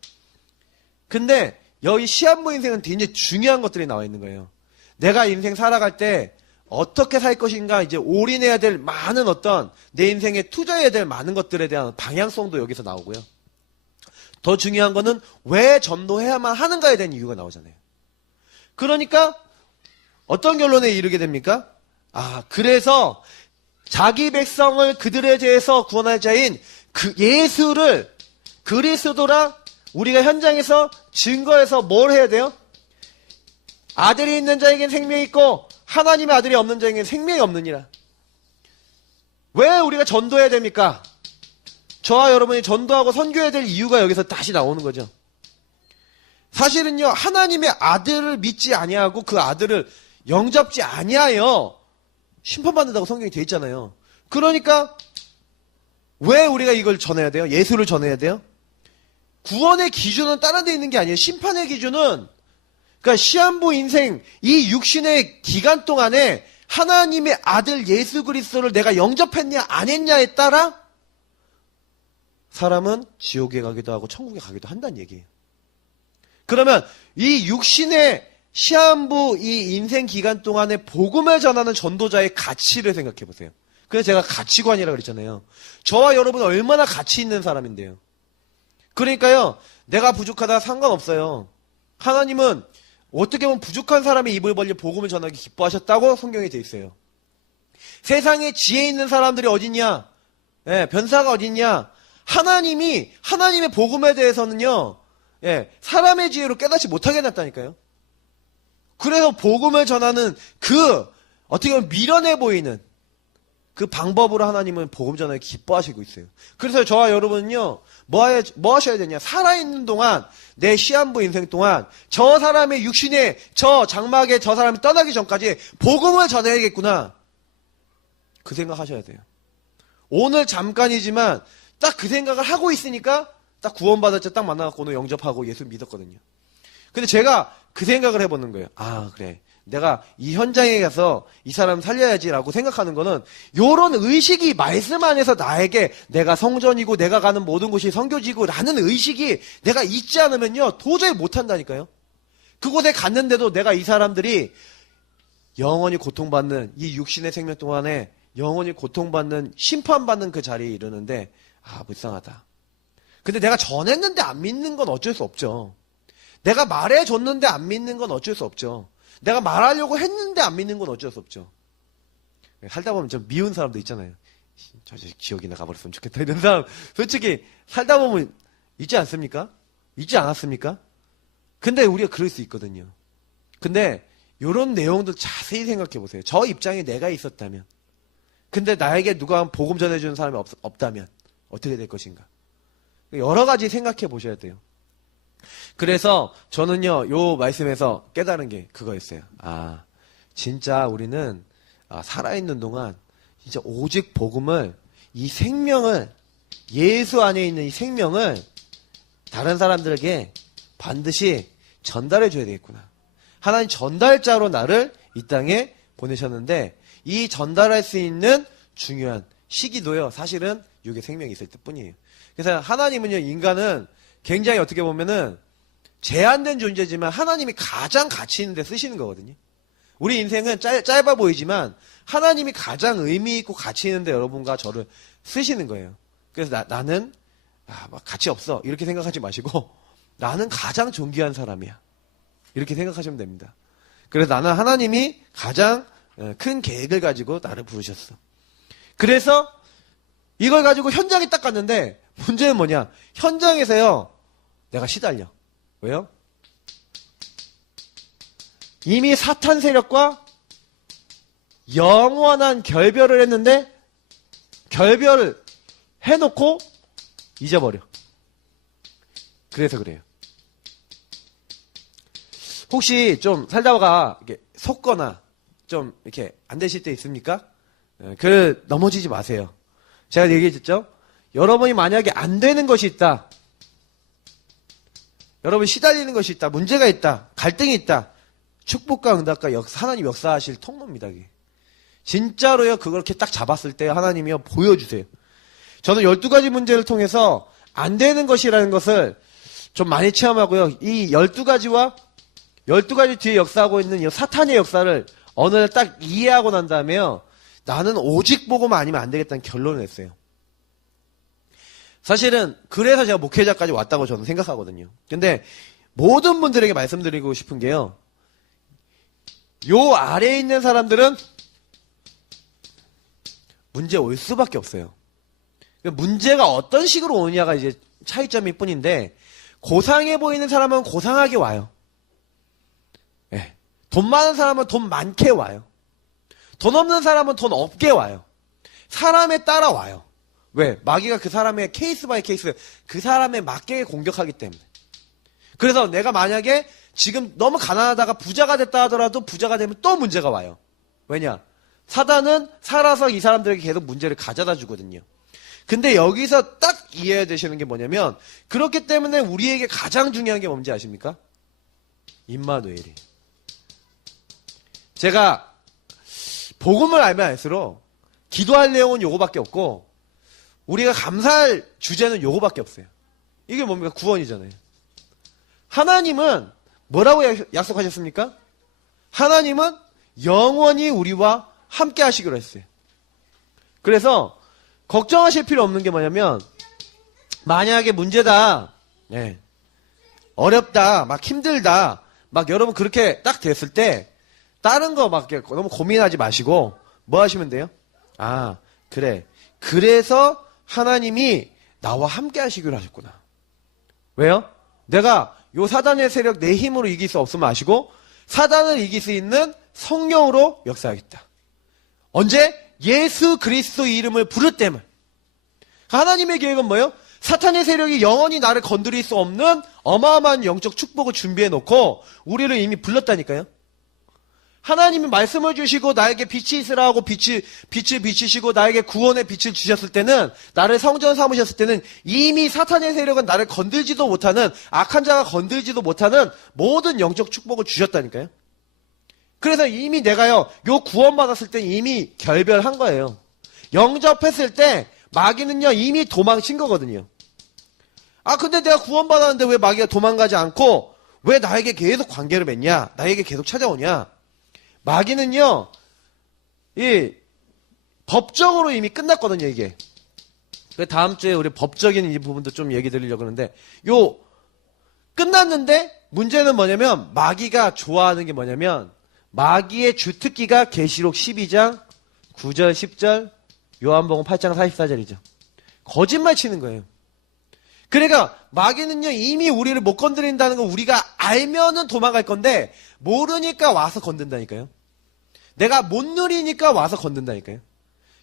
근데 여기 시한부 인생은 굉장히 중요한 것들이 나와 있는 거예요. 내가 인생 살아갈 때 어떻게 살 것인가, 이제 올인해야 될 많은 어떤 내 인생에 투자해야 될 많은 것들에 대한 방향성도 여기서 나오고요. 더 중요한 거는 왜 전도해야만 하는가에 대한 이유가 나오잖아요. 그러니까 어떤 결론에 이르게 됩니까? 그래서 자기 백성을 그들에 대해서 구원할 자인 그 예수를 그리스도라 우리가 현장에서 증거해서 뭘 해야 돼요? 아들이 있는 자에겐 생명이 있고 하나님의 아들이 없는 자에겐 생명이 없느니라. 왜 우리가 전도해야 됩니까? 저와 여러분이 전도하고 선교해야 될 이유가 여기서 다시 나오는 거죠. 사실은요, 하나님의 아들을 믿지 아니하고 그 아들을 영접지 아니하여 심판받는다고 성경이 되어 있잖아요. 그러니까 왜 우리가 이걸 전해야 돼요? 예수를 전해야 돼요? 구원의 기준은 다른 데 있는 게 아니에요. 심판의 기준은, 그러니까 시한부 인생 이 육신의 기간 동안에 하나님의 아들 예수 그리스도를 내가 영접했냐 안 했냐에 따라 사람은 지옥에 가기도 하고 천국에 가기도 한다는 얘기예요. 그러면 이 육신의 시한부 이 인생 기간 동안에 복음을 전하는 전도자의 가치를 생각해 보세요. 그래서 제가 가치관이라고 그랬잖아요. 저와 여러분 얼마나 가치 있는 사람인데요. 그러니까요, 내가 부족하다 상관없어요. 하나님은 어떻게 보면 부족한 사람의 입을 벌려 복음을 전하기 기뻐하셨다고 성경에 돼 있어요. 세상에 지혜 있는 사람들이 어딨냐? 예, 변사가 어딨냐? 하나님이, 하나님의 복음에 대해서는요, 예, 사람의 지혜로 깨닫지 못하게 해놨다니까요. 그래서 복음을 전하는 어떻게 보면 미련해 보이는 그 방법으로 하나님은 복음 전하기 기뻐하시고 있어요. 그래서 저와 여러분은요, 뭐 하셔야 되냐? 살아있는 동안, 내 시한부 인생 동안, 저 사람의 육신에, 저 장막에 저 사람이 떠나기 전까지 복음을 전해야겠구나. 그 생각 하셔야 돼요. 오늘 잠깐이지만, 딱 그 생각을 하고 있으니까, 딱 구원받을 때 딱 만나갖고 오늘 영접하고 예수 믿었거든요. 근데 제가 그 생각을 해보는 거예요. 아, 그래. 내가 이 현장에 가서 이 사람 살려야지라고 생각하는 거는 요런 의식이 말씀 안에서 나에게 내가 성전이고 내가 가는 모든 곳이 성교지고 라는 의식이 내가 있지 않으면요 도저히 못한다니까요. 그곳에 갔는데도 내가 이 사람들이 영원히 고통받는 이 육신의 생명 동안에 영원히 고통받는 심판받는 그 자리에 이르는데 아 불쌍하다. 근데 내가 전했는데 안 믿는 건 어쩔 수 없죠. 내가 말해줬는데 안 믿는 건 어쩔 수 없죠. 내가 말하려고 했는데 안 믿는 건 어쩔 수 없죠. 살다 보면 좀 미운 사람도 있잖아요. 저 지옥이나 가버렸으면 좋겠다 이런 사람 솔직히 살다 보면 있지 않습니까? 있지 않았습니까? 근데 우리가 그럴 수 있거든요. 근데 이런 내용도 자세히 생각해 보세요. 저 입장에 내가 있었다면 근데 나에게 누가 복음 전해주는 사람이 없다면 어떻게 될 것인가? 여러 가지 생각해 보셔야 돼요. 그래서 저는요, 요 말씀에서 깨달은 게 그거였어요. 아, 진짜 우리는 살아있는 동안 진짜 오직 복음을, 이 생명을, 예수 안에 있는 이 생명을 다른 사람들에게 반드시 전달해 줘야 되겠구나. 하나님 전달자로 나를 이 땅에 보내셨는데 이 전달할 수 있는 중요한 시기도요, 사실은 육의 생명이 있을 때 뿐이에요. 그래서 하나님은요, 인간은 굉장히 어떻게 보면은 제한된 존재지만 하나님이 가장 가치 있는 데 쓰시는 거거든요. 우리 인생은 짧아 보이지만 하나님이 가장 의미 있고 가치 있는 데 여러분과 저를 쓰시는 거예요. 그래서 나는 가치 없어 이렇게 생각하지 마시고 나는 가장 존귀한 사람이야 이렇게 생각하시면 됩니다. 그래서 나는 하나님이 가장 큰 계획을 가지고 나를 부르셨어. 그래서 이걸 가지고 현장에 딱 갔는데 문제는 뭐냐? 현장에서요 내가 시달려. 왜요? 이미 사탄 세력과 영원한 결별을 했는데 결별을 해놓고 잊어버려. 그래서 그래요. 혹시 좀 살다가 이렇게 속거나 좀 이렇게 안 되실 때 있습니까? 넘어지지 마세요. 제가 얘기했죠? 여러분이 만약에 안 되는 것이 있다. 여러분 시달리는 것이 있다. 문제가 있다. 갈등이 있다. 축복과 응답과 하나님 역사하실 통로입니다. 이게. 진짜로요. 그렇게 딱 잡았을 때 하나님이요. 보여주세요. 저는 12가지 문제를 통해서 안 되는 것이라는 것을 좀 많이 체험하고요. 이 12가지와 12가지 뒤에 역사하고 있는 이 사탄의 역사를 어느 날 딱 이해하고 난 다음에요. 나는 오직 복음 아니면 안 되겠다는 결론을 냈어요. 사실은 그래서 제가 목회자까지 왔다고 저는 생각하거든요. 근데 모든 분들에게 말씀드리고 싶은 게요. 요 아래에 있는 사람들은 문제 올 수밖에 없어요. 문제가 어떤 식으로 오느냐가 이제 차이점일 뿐인데 고상해 보이는 사람은 고상하게 와요. 네. 돈 많은 사람은 돈 많게 와요. 돈 없는 사람은 돈 없게 와요. 사람에 따라 와요. 왜? 마귀가 그 사람의 케이스 바이 케이스, 그 사람의 맞게 공격하기 때문에. 그래서 내가 만약에 지금 너무 가난하다가 부자가 됐다 하더라도 부자가 되면 또 문제가 와요. 왜냐? 사단은 살아서 이 사람들에게 계속 문제를 가져다 주거든요. 근데 여기서 딱 이해해야 되시는 게 뭐냐면 그렇기 때문에 우리에게 가장 중요한 게 뭔지 아십니까? 임마누엘이에요. 제가 복음을 알면 알수록 기도할 내용은 요거밖에 없고 우리가 감사할 주제는 요거밖에 없어요. 이게 뭡니까? 구원이잖아요. 하나님은 뭐라고 약속하셨습니까? 하나님은 영원히 우리와 함께 하시기로 했어요. 그래서 걱정하실 필요 없는 게 뭐냐면 만약에 문제다, 예, 어렵다, 막 힘들다, 막 여러분 그렇게 딱 됐을 때 다른 거 막 너무 고민하지 마시고 뭐 하시면 돼요? 아, 그래. 그래서 하나님이 나와 함께 하시기로 하셨구나. 왜요? 내가 요 사단의 세력 내 힘으로 이길 수 없으면 아시고 사단을 이길 수 있는 성령으로 역사하겠다. 언제? 예수 그리스도 이름을 부를 때만. 하나님의 계획은 뭐예요? 사탄의 세력이 영원히 나를 건드릴 수 없는 어마어마한 영적 축복을 준비해 놓고 우리를 이미 불렀다니까요. 하나님이 말씀을 주시고 나에게 빛이 있으라 하고 빛을 비치시고 나에게 구원의 빛을 주셨을 때는, 나를 성전 삼으셨을 때는 이미 사탄의 세력은 나를 건들지도 못하는, 악한 자가 건들지도 못하는 모든 영적 축복을 주셨다니까요. 그래서 이미 내가요, 요 구원받았을 때 이미 결별한 거예요. 영접했을 때 마귀는요 이미 도망친 거거든요. 아, 근데 내가 구원받았는데 왜 마귀가 도망가지 않고 왜 나에게 계속 관계를 맺냐, 나에게 계속 찾아오냐. 마귀는요 이 법적으로 이미 끝났거든요. 이게 다음 주에 우리 법적인 이 부분도 좀 얘기 드리려고 하는데, 요 끝났는데 문제는 뭐냐면 마귀가 좋아하는 게 뭐냐면, 마귀의 주특기가 계시록 12장 9절 10절 요한복음 8장 44절이죠. 거짓말 치는 거예요. 그러니까 마귀는요 이미 우리를 못 건드린다는 거 우리가 알면은 도망갈 건데 모르니까 와서 건든다니까요. 내가 못 누리니까 와서 건든다니까요.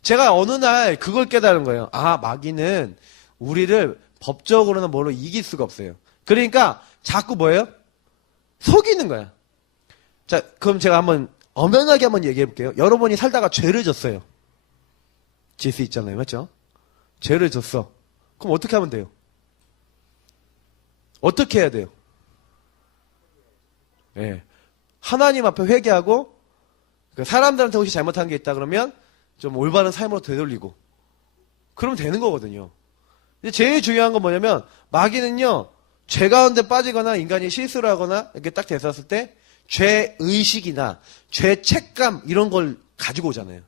제가 어느 날 그걸 깨달은 거예요. 아, 마귀는 우리를 법적으로는 뭐로 이길 수가 없어요. 그러니까 자꾸 뭐예요? 속이는 거야. 자, 그럼 제가 한번 엄연하게 한번 얘기해 볼게요. 여러분이 살다가 죄를 졌어요. 질 수 있잖아요. 맞죠? 죄를 졌어. 그럼 어떻게 하면 돼요? 어떻게 해야 돼요? 예. 하나님 앞에 회개하고, 사람들한테 혹시 잘못한 게 있다 그러면 좀 올바른 삶으로 되돌리고, 그러면 되는 거거든요. 근데 제일 중요한 건 뭐냐면, 마귀는요 죄 가운데 빠지거나 인간이 실수를 하거나 이렇게 딱 됐었을 때 죄의식이나 죄책감 이런 걸 가지고 오잖아요.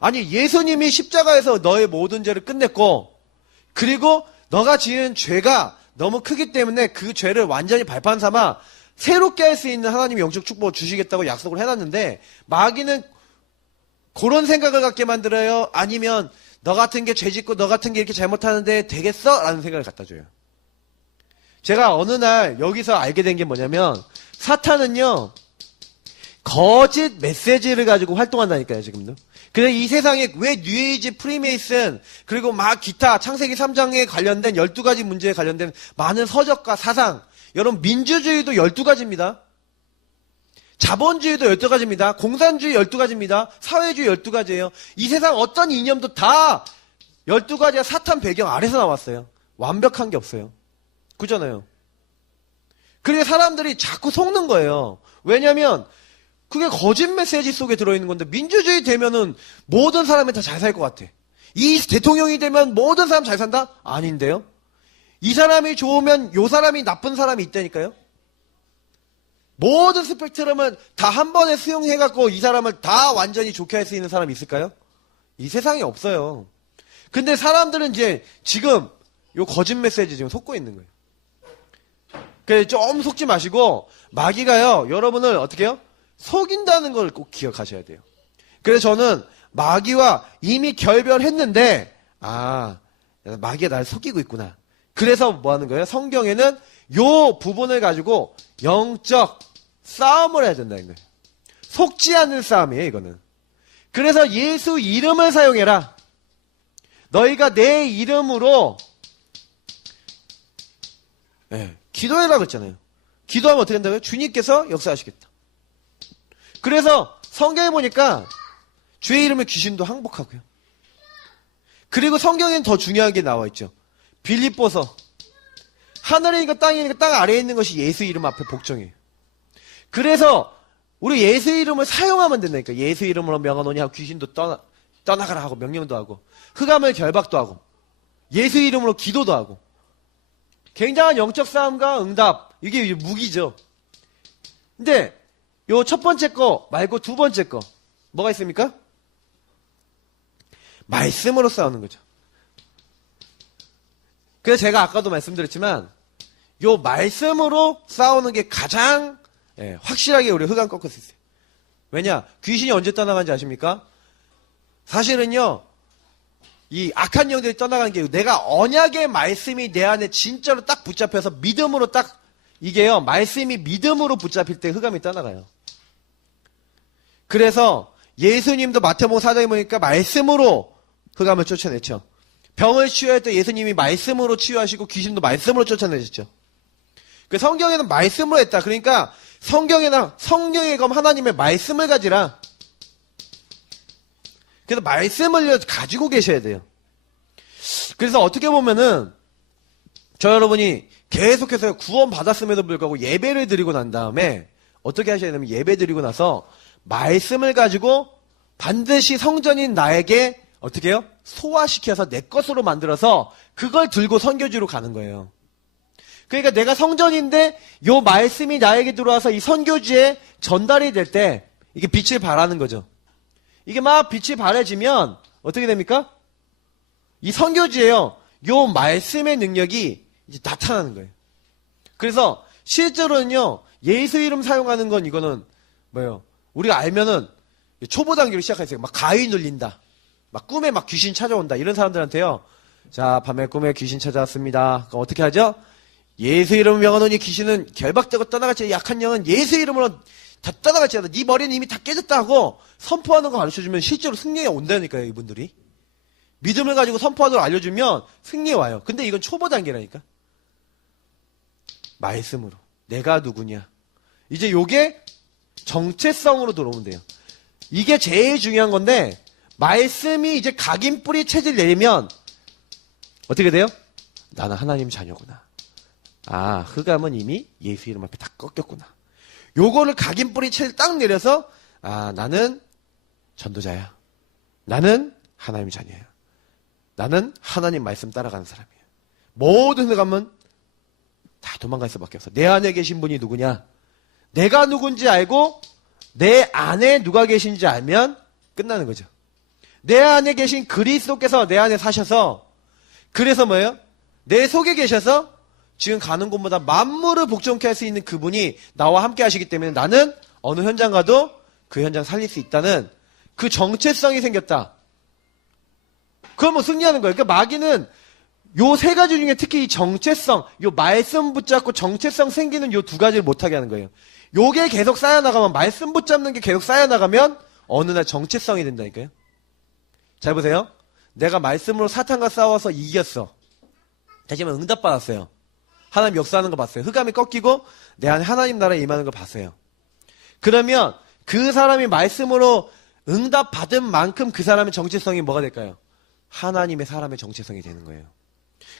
아니, 예수님이 십자가에서 너의 모든 죄를 끝냈고, 그리고 너가 지은 죄가 너무 크기 때문에 그 죄를 완전히 발판 삼아 새롭게 할 수 있는 하나님의 영적 축복을 주시겠다고 약속을 해놨는데, 마귀는 그런 생각을 갖게 만들어요. 아니면 너 같은 게 죄 짓고 너 같은 게 이렇게 잘못하는데 되겠어? 라는 생각을 갖다 줘요. 제가 어느 날 여기서 알게 된 게 뭐냐면, 사탄은요 거짓 메시지를 가지고 활동한다니까요. 지금도. 그래서 이 세상에 왜 뉴에이지, 프리메이슨, 그리고 막 기타 창세기 3장에 관련된 12가지 문제에 관련된 많은 서적과 사상, 여러분 민주주의도 12가지입니다. 자본주의도 12가지입니다. 공산주의 12가지입니다. 사회주의 12가지예요. 이 세상 어떤 이념도 다 12가지가 사탄 배경 아래서 나왔어요. 완벽한 게 없어요. 그잖아요. 그러니까 사람들이 자꾸 속는 거예요. 왜냐면 그게 거짓 메시지 속에 들어있는 건데, 민주주의 되면은 모든 사람이 다 잘 살 것 같아. 이 대통령이 되면 모든 사람 잘 산다? 아닌데요. 이 사람이 좋으면 요 사람이 나쁜 사람이 있다니까요. 모든 스펙트럼을 다 한 번에 수용해갖고 이 사람을 다 완전히 좋게 할 수 있는 사람이 있을까요? 이 세상에 없어요. 근데 사람들은 이제 지금 요 거짓 메시지 지금 속고 있는 거예요. 그래서 좀 속지 마시고, 마귀가요 여러분을 어떻게 해요? 속인다는 걸 꼭 기억하셔야 돼요. 그래서 저는 마귀와 이미 결별했는데, 아, 마귀가 나를 속이고 있구나. 그래서 뭐 하는 거예요? 성경에는 요 부분을 가지고 영적 싸움을 해야 된다는 거예요. 속지 않는 싸움이에요, 이거는. 그래서 예수 이름을 사용해라. 너희가 내 이름으로 기도해라고 했잖아요. 기도하면 어떻게 된다고요? 주님께서 역사하시겠다. 그래서 성경에 보니까 주의 이름의 귀신도 항복하고요. 그리고 성경에는 더 중요한 게 나와 있죠. 빌립보서, 하늘이니까 땅이니까 땅 아래에 있는 것이 예수 이름 앞에 복종이에요. 그래서 우리 예수 이름을 사용하면 된다니까. 예수 이름으로 명하노니 하고 귀신도 떠나가라 하고 명령도 하고 흑암을 결박도 하고 예수 이름으로 기도도 하고, 굉장한 영적 싸움과 응답, 이게 무기죠. 근데 요 첫 번째 거 말고 두 번째 거 뭐가 있습니까? 말씀으로 싸우는 거죠. 그래서 제가 아까도 말씀드렸지만 요 말씀으로 싸우는 게 가장 확실하게 우리 흑암 꺾을 수 있어요. 왜냐? 귀신이 언제 떠나간지 아십니까? 사실은요, 이 악한 영들이 떠나가는 게 내가 언약의 말씀이 내 안에 진짜로 딱 붙잡혀서 믿음으로 딱 이게요, 말씀이 믿음으로 붙잡힐 때 흑암이 떠나가요. 그래서 예수님도 마태복음 4장에 보니까 말씀으로 흑암을 쫓아냈죠. 병을 치유할 때 예수님이 말씀으로 치유하시고 귀신도 말씀으로 쫓아내셨죠. 그 성경에는 말씀으로 했다. 그러니까 성경의 검 하나님의 말씀을 가지라. 그래서 말씀을 가지고 계셔야 돼요. 그래서 어떻게 보면은 저 여러분이 계속해서 구원 받았음에도 불구하고 예배를 드리고 난 다음에 어떻게 하셔야 되냐면 예배 드리고 나서 말씀을 가지고 반드시 성전인 나에게 어떻게 해요? 소화시켜서 내 것으로 만들어서 그걸 들고 선교지로 가는 거예요. 그러니까 내가 성전인데 요 말씀이 나에게 들어와서 이 선교지에 전달이 될 때 이게 빛을 발하는 거죠. 이게 막 빛이 발해지면 어떻게 됩니까? 이 선교지에요. 요 말씀의 능력이 이제 나타나는 거예요. 그래서 실제로는요. 예수 이름 사용하는 건 이거는 뭐예요? 우리가 알면은 초보 단계로 시작했어요. 막 가위 눌린다. 막 꿈에 막 귀신 찾아온다. 이런 사람들한테요. 자, 밤에 꿈에 귀신 찾아왔습니다. 그럼 어떻게 하죠? 예수 이름을 명하노니 귀신은 결박되고 떠나갈지 약한 영은 예수 이름으로 다 떠나갈지 않아. 네 머리는 이미 다 깨졌다 하고 선포하는 거 가르쳐주면 실제로 승리에 온다니까요. 이분들이. 믿음을 가지고 선포하는 걸 알려주면 승리에 와요. 근데 이건 초보 단계라니까. 말씀으로. 내가 누구냐. 이제 요게 정체성으로 들어오면 돼요. 이게 제일 중요한 건데 말씀이 이제 각인뿌리 체질 내리면 어떻게 돼요? 나는 하나님 자녀구나. 아, 흑암은 이미 예수 이름 앞에 다 꺾였구나. 요거를 각인뿌리 체질 딱 내려서 아, 나는 전도자야. 나는 하나님 자녀야. 나는 하나님 말씀 따라가는 사람이야. 모든 흑암은 다 도망갈 수밖에 없어. 내 안에 계신 분이 누구냐? 내가 누군지 알고 내 안에 누가 계신지 알면 끝나는 거죠. 내 안에 계신 그리스도께서 내 안에 사셔서 그래서 뭐예요? 내 속에 계셔서 지금 가는 곳마다 만물을 복종케 할 수 있는 그분이 나와 함께 하시기 때문에 나는 어느 현장 가도 그 현장 살릴 수 있다는 그 정체성이 생겼다. 그러면 승리하는 거예요. 그러니까 마귀는 요 세 가지 중에 특히 이 정체성, 요 말씀 붙잡고 정체성 생기는 요 두 가지를 못하게 하는 거예요. 요게 계속 쌓여나가면, 말씀 붙잡는 게 계속 쌓여나가면 어느 날 정체성이 된다니까요. 잘 보세요. 내가 말씀으로 사탄과 싸워서 이겼어. 다시 말하면 응답받았어요. 하나님 역사하는 거 봤어요. 흑암이 꺾이고 내 안에 하나님 나라에 임하는 거 봤어요. 그러면 그 사람이 말씀으로 응답받은 만큼 그 사람의 정체성이 뭐가 될까요? 하나님의 사람의 정체성이 되는 거예요.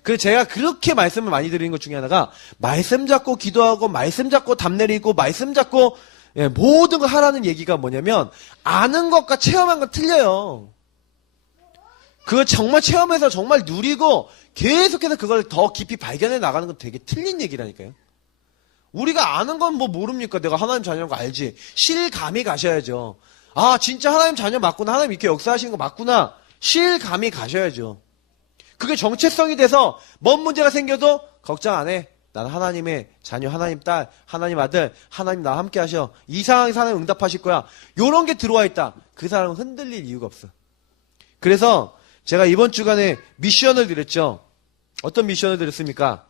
그래서 제가 그렇게 말씀을 많이 드리는 것 중에 하나가 말씀 잡고 기도하고 말씀 잡고 답 내리고 말씀 잡고 모든 거 하라는 얘기가 뭐냐면 아는 것과 체험한 건 틀려요. 그걸 정말 체험해서 정말 누리고 계속해서 그걸 더 깊이 발견해 나가는 건 되게 틀린 얘기라니까요. 우리가 아는 건 뭐 모릅니까? 내가 하나님 자녀인 거 알지. 실감이 가셔야죠. 아, 진짜 하나님 자녀 맞구나. 하나님 이렇게 역사하시는 거 맞구나. 실감이 가셔야죠. 그게 정체성이 돼서 뭔 문제가 생겨도 걱정 안 해. 나는 하나님의 자녀, 하나님 딸, 하나님 아들, 하나님 나와 함께 하셔. 이 상황에서 하나님 응답하실 거야. 요런 게 들어와 있다. 그 사람은 흔들릴 이유가 없어. 그래서 제가 이번 주간에 미션을 드렸죠. 어떤 미션을 드렸습니까?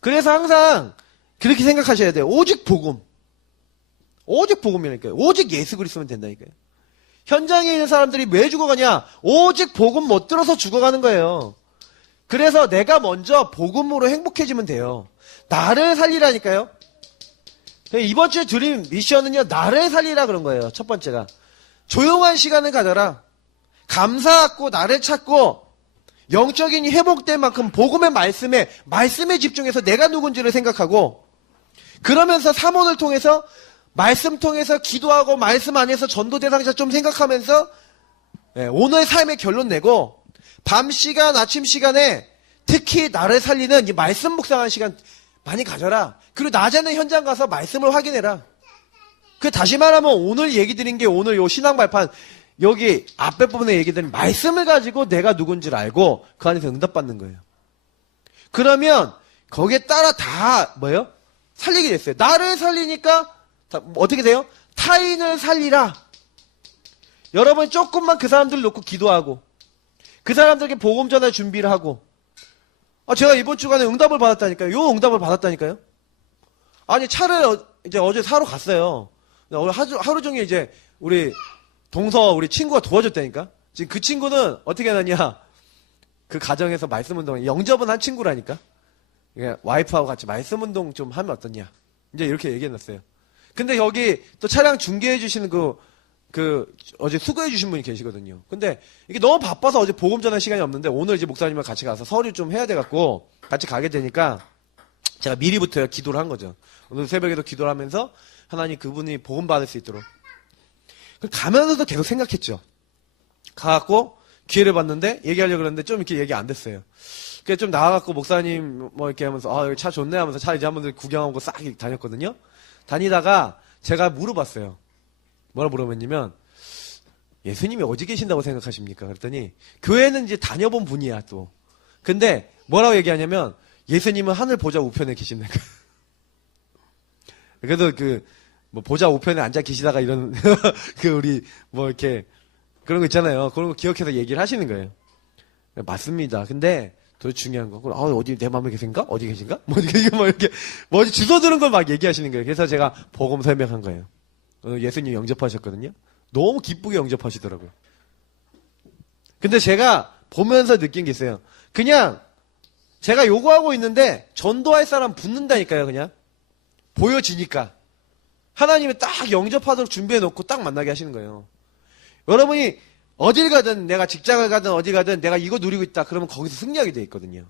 그래서 항상 그렇게 생각하셔야 돼요. 오직 복음. 오직 복음이라니까요. 오직 예수 그리스도면 된다니까요. 현장에 있는 사람들이 왜 죽어가냐? 오직 복음 못 들어서 죽어가는 거예요. 그래서 내가 먼저 복음으로 행복해지면 돼요. 나를 살리라니까요. 이번 주에 드린 미션은요. 나를 살리라 그런 거예요. 첫 번째가. 조용한 시간을 가져라. 감사하고 나를 찾고 영적인 회복된 만큼 복음의 말씀에 집중해서 내가 누군지를 생각하고 그러면서 사모를 통해서 말씀 통해서 기도하고 말씀 안에서 전도 대상자 좀 생각하면서 오늘 삶의 결론 내고 밤 시간, 아침 시간에 특히 나를 살리는 이 말씀 묵상하는 시간 많이 가져라. 그리고 낮에는 현장 가서 말씀을 확인해라. 그 다시 말하면 오늘 얘기 드린 게 오늘 요 신앙 발판 여기 앞에 부분에 얘기된 말씀을 가지고 내가 누군지를 알고 그 안에서 응답받는 거예요. 그러면 거기에 따라 다 뭐예요? 살리게 됐어요. 나를 살리니까 어떻게 돼요? 타인을 살리라. 여러분 조금만 그 사람들 놓고 기도하고 그 사람들에게 복음 전할 준비를 하고 제가 이번 주간에 응답을 받았다니까요. 요 응답을 받았다니까요. 아니 차를 이제 어제 사러 갔어요. 오늘 하루 종일 이제 우리 친구가 도와줬다니까. 지금 그 친구는 어떻게 하느냐. 그 가정에서 말씀 운동, 영접은 한 친구라니까. 와이프하고 같이 말씀 운동 좀 하면 어떠냐. 이제 이렇게 얘기해놨어요. 근데 여기 또 차량 중개해주시는 어제 수고해주신 분이 계시거든요. 근데 이게 너무 바빠서 어제 복음 전할 시간이 없는데 오늘 이제 목사님과 같이 가서 서류 좀 해야 돼갖고 같이 가게 되니까 제가 미리부터 기도를 한 거죠. 오늘 새벽에도 기도를 하면서 하나님 그분이 복음 받을 수 있도록. 가면서도 계속 생각했죠. 가갖고 기회를 봤는데 얘기하려고 그랬는데 좀 이렇게 얘기 안 됐어요. 그래서 좀 나와갖고 목사님 뭐 이렇게 하면서 여기 차 좋네 하면서 차 이제 한번 구경하고 싹 다녔거든요. 다니다가 제가 물어봤어요. 뭐라 물어봤냐면 예수님이 어디 계신다고 생각하십니까? 그랬더니 교회는 이제 다녀본 분이야 또. 근데 뭐라고 얘기하냐면 예수님은 하늘 보좌 우편에 계신다니까. 그래도 뭐 보좌 우편에 앉아 계시다가 이런 우리 뭐 이렇게 그런 거 있잖아요. 그런 거 기억해서 얘기를 하시는 거예요. 맞습니다. 근데 더 중요한 거, 어디 내 마음에 계신가? 어디 계신가? 뭐 이렇게 주워 들은 걸 막 얘기하시는 거예요. 그래서 제가 복음 설명한 거예요. 오늘 예수님 영접하셨거든요. 너무 기쁘게 영접하시더라고요. 근데 제가 보면서 느낀 게 있어요. 그냥 제가 요구하고 있는데 전도할 사람 붙는다니까요. 그냥 보여지니까 하나님이 딱 영접하도록 준비해놓고 딱 만나게 하시는 거예요. 여러분이 어딜 가든 내가 직장을 가든 어디 가든 내가 이거 누리고 있다 그러면 거기서 승리하게 돼 있거든요.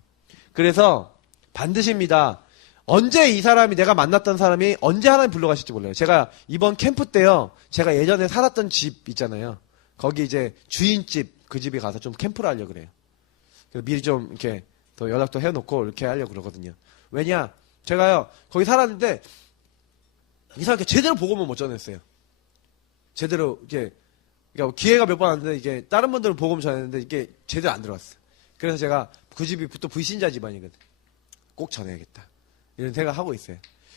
그래서 반드시입니다. 언제 이 사람이 내가 만났던 사람이 언제 하나님 불러가실지 몰라요. 제가 이번 캠프 때요. 제가 예전에 살았던 집 있잖아요. 거기 이제 주인집 그 집에 가서 좀 캠프를 하려고 그래요. 그래서 미리 좀 이렇게 더 연락도 해놓고 이렇게 하려고 그러거든요. 왜냐? 제가요 거기 살았는데 이상하게 제대로 복음을 못 전했어요. 제대로 이게 그러니까 기회가 몇 번 왔는데 이게 다른 분들은 복음 전했는데 이게 제대로 안 들어갔어요. 그래서 제가 그 집이 또 불신자 집안이거든. 꼭 전해야겠다. 이런 생각하고 있어요.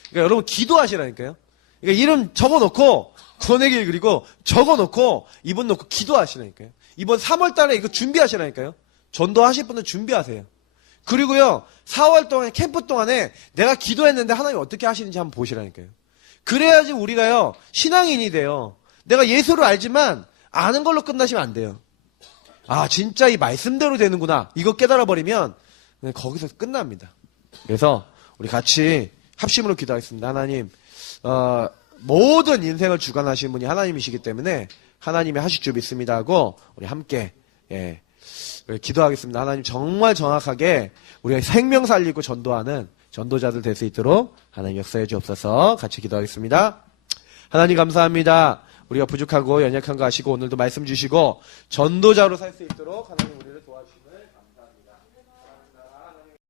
그러니까 여러분 기도하시라니까요. 그러니까 이름 적어놓고 구원의 길 그리고 적어놓고 이분 놓고 기도하시라니까요. 이번 3월달에 이거 준비하시라니까요. 전도하실 분들 준비하세요. 그리고요 4월 동안에 캠프 동안에 내가 기도했는데 하나님 어떻게 하시는지 한번 보시라니까요. 그래야지 우리가요 신앙인이 돼요. 내가 예수를 알지만 아는 걸로 끝나시면 안 돼요. 진짜 이 말씀대로 되는구나. 이거 깨달아버리면 거기서 끝납니다. 그래서 우리 같이 합심으로 기도하겠습니다. 하나님 모든 인생을 주관하시는 분이 하나님이시기 때문에 하나님이 하실 줄 믿습니다 하고 우리 함께 기도하겠습니다. 하나님 정말 정확하게 우리가 생명 살리고 전도하는 전도자들 될 수 있도록 하나님 역사해 주옵소서. 같이 기도하겠습니다. 하나님 감사합니다. 우리가 부족하고 연약한 거 아시고 오늘도 말씀 주시고 전도자로 살 수 있도록 하나님 우리를 도와주시면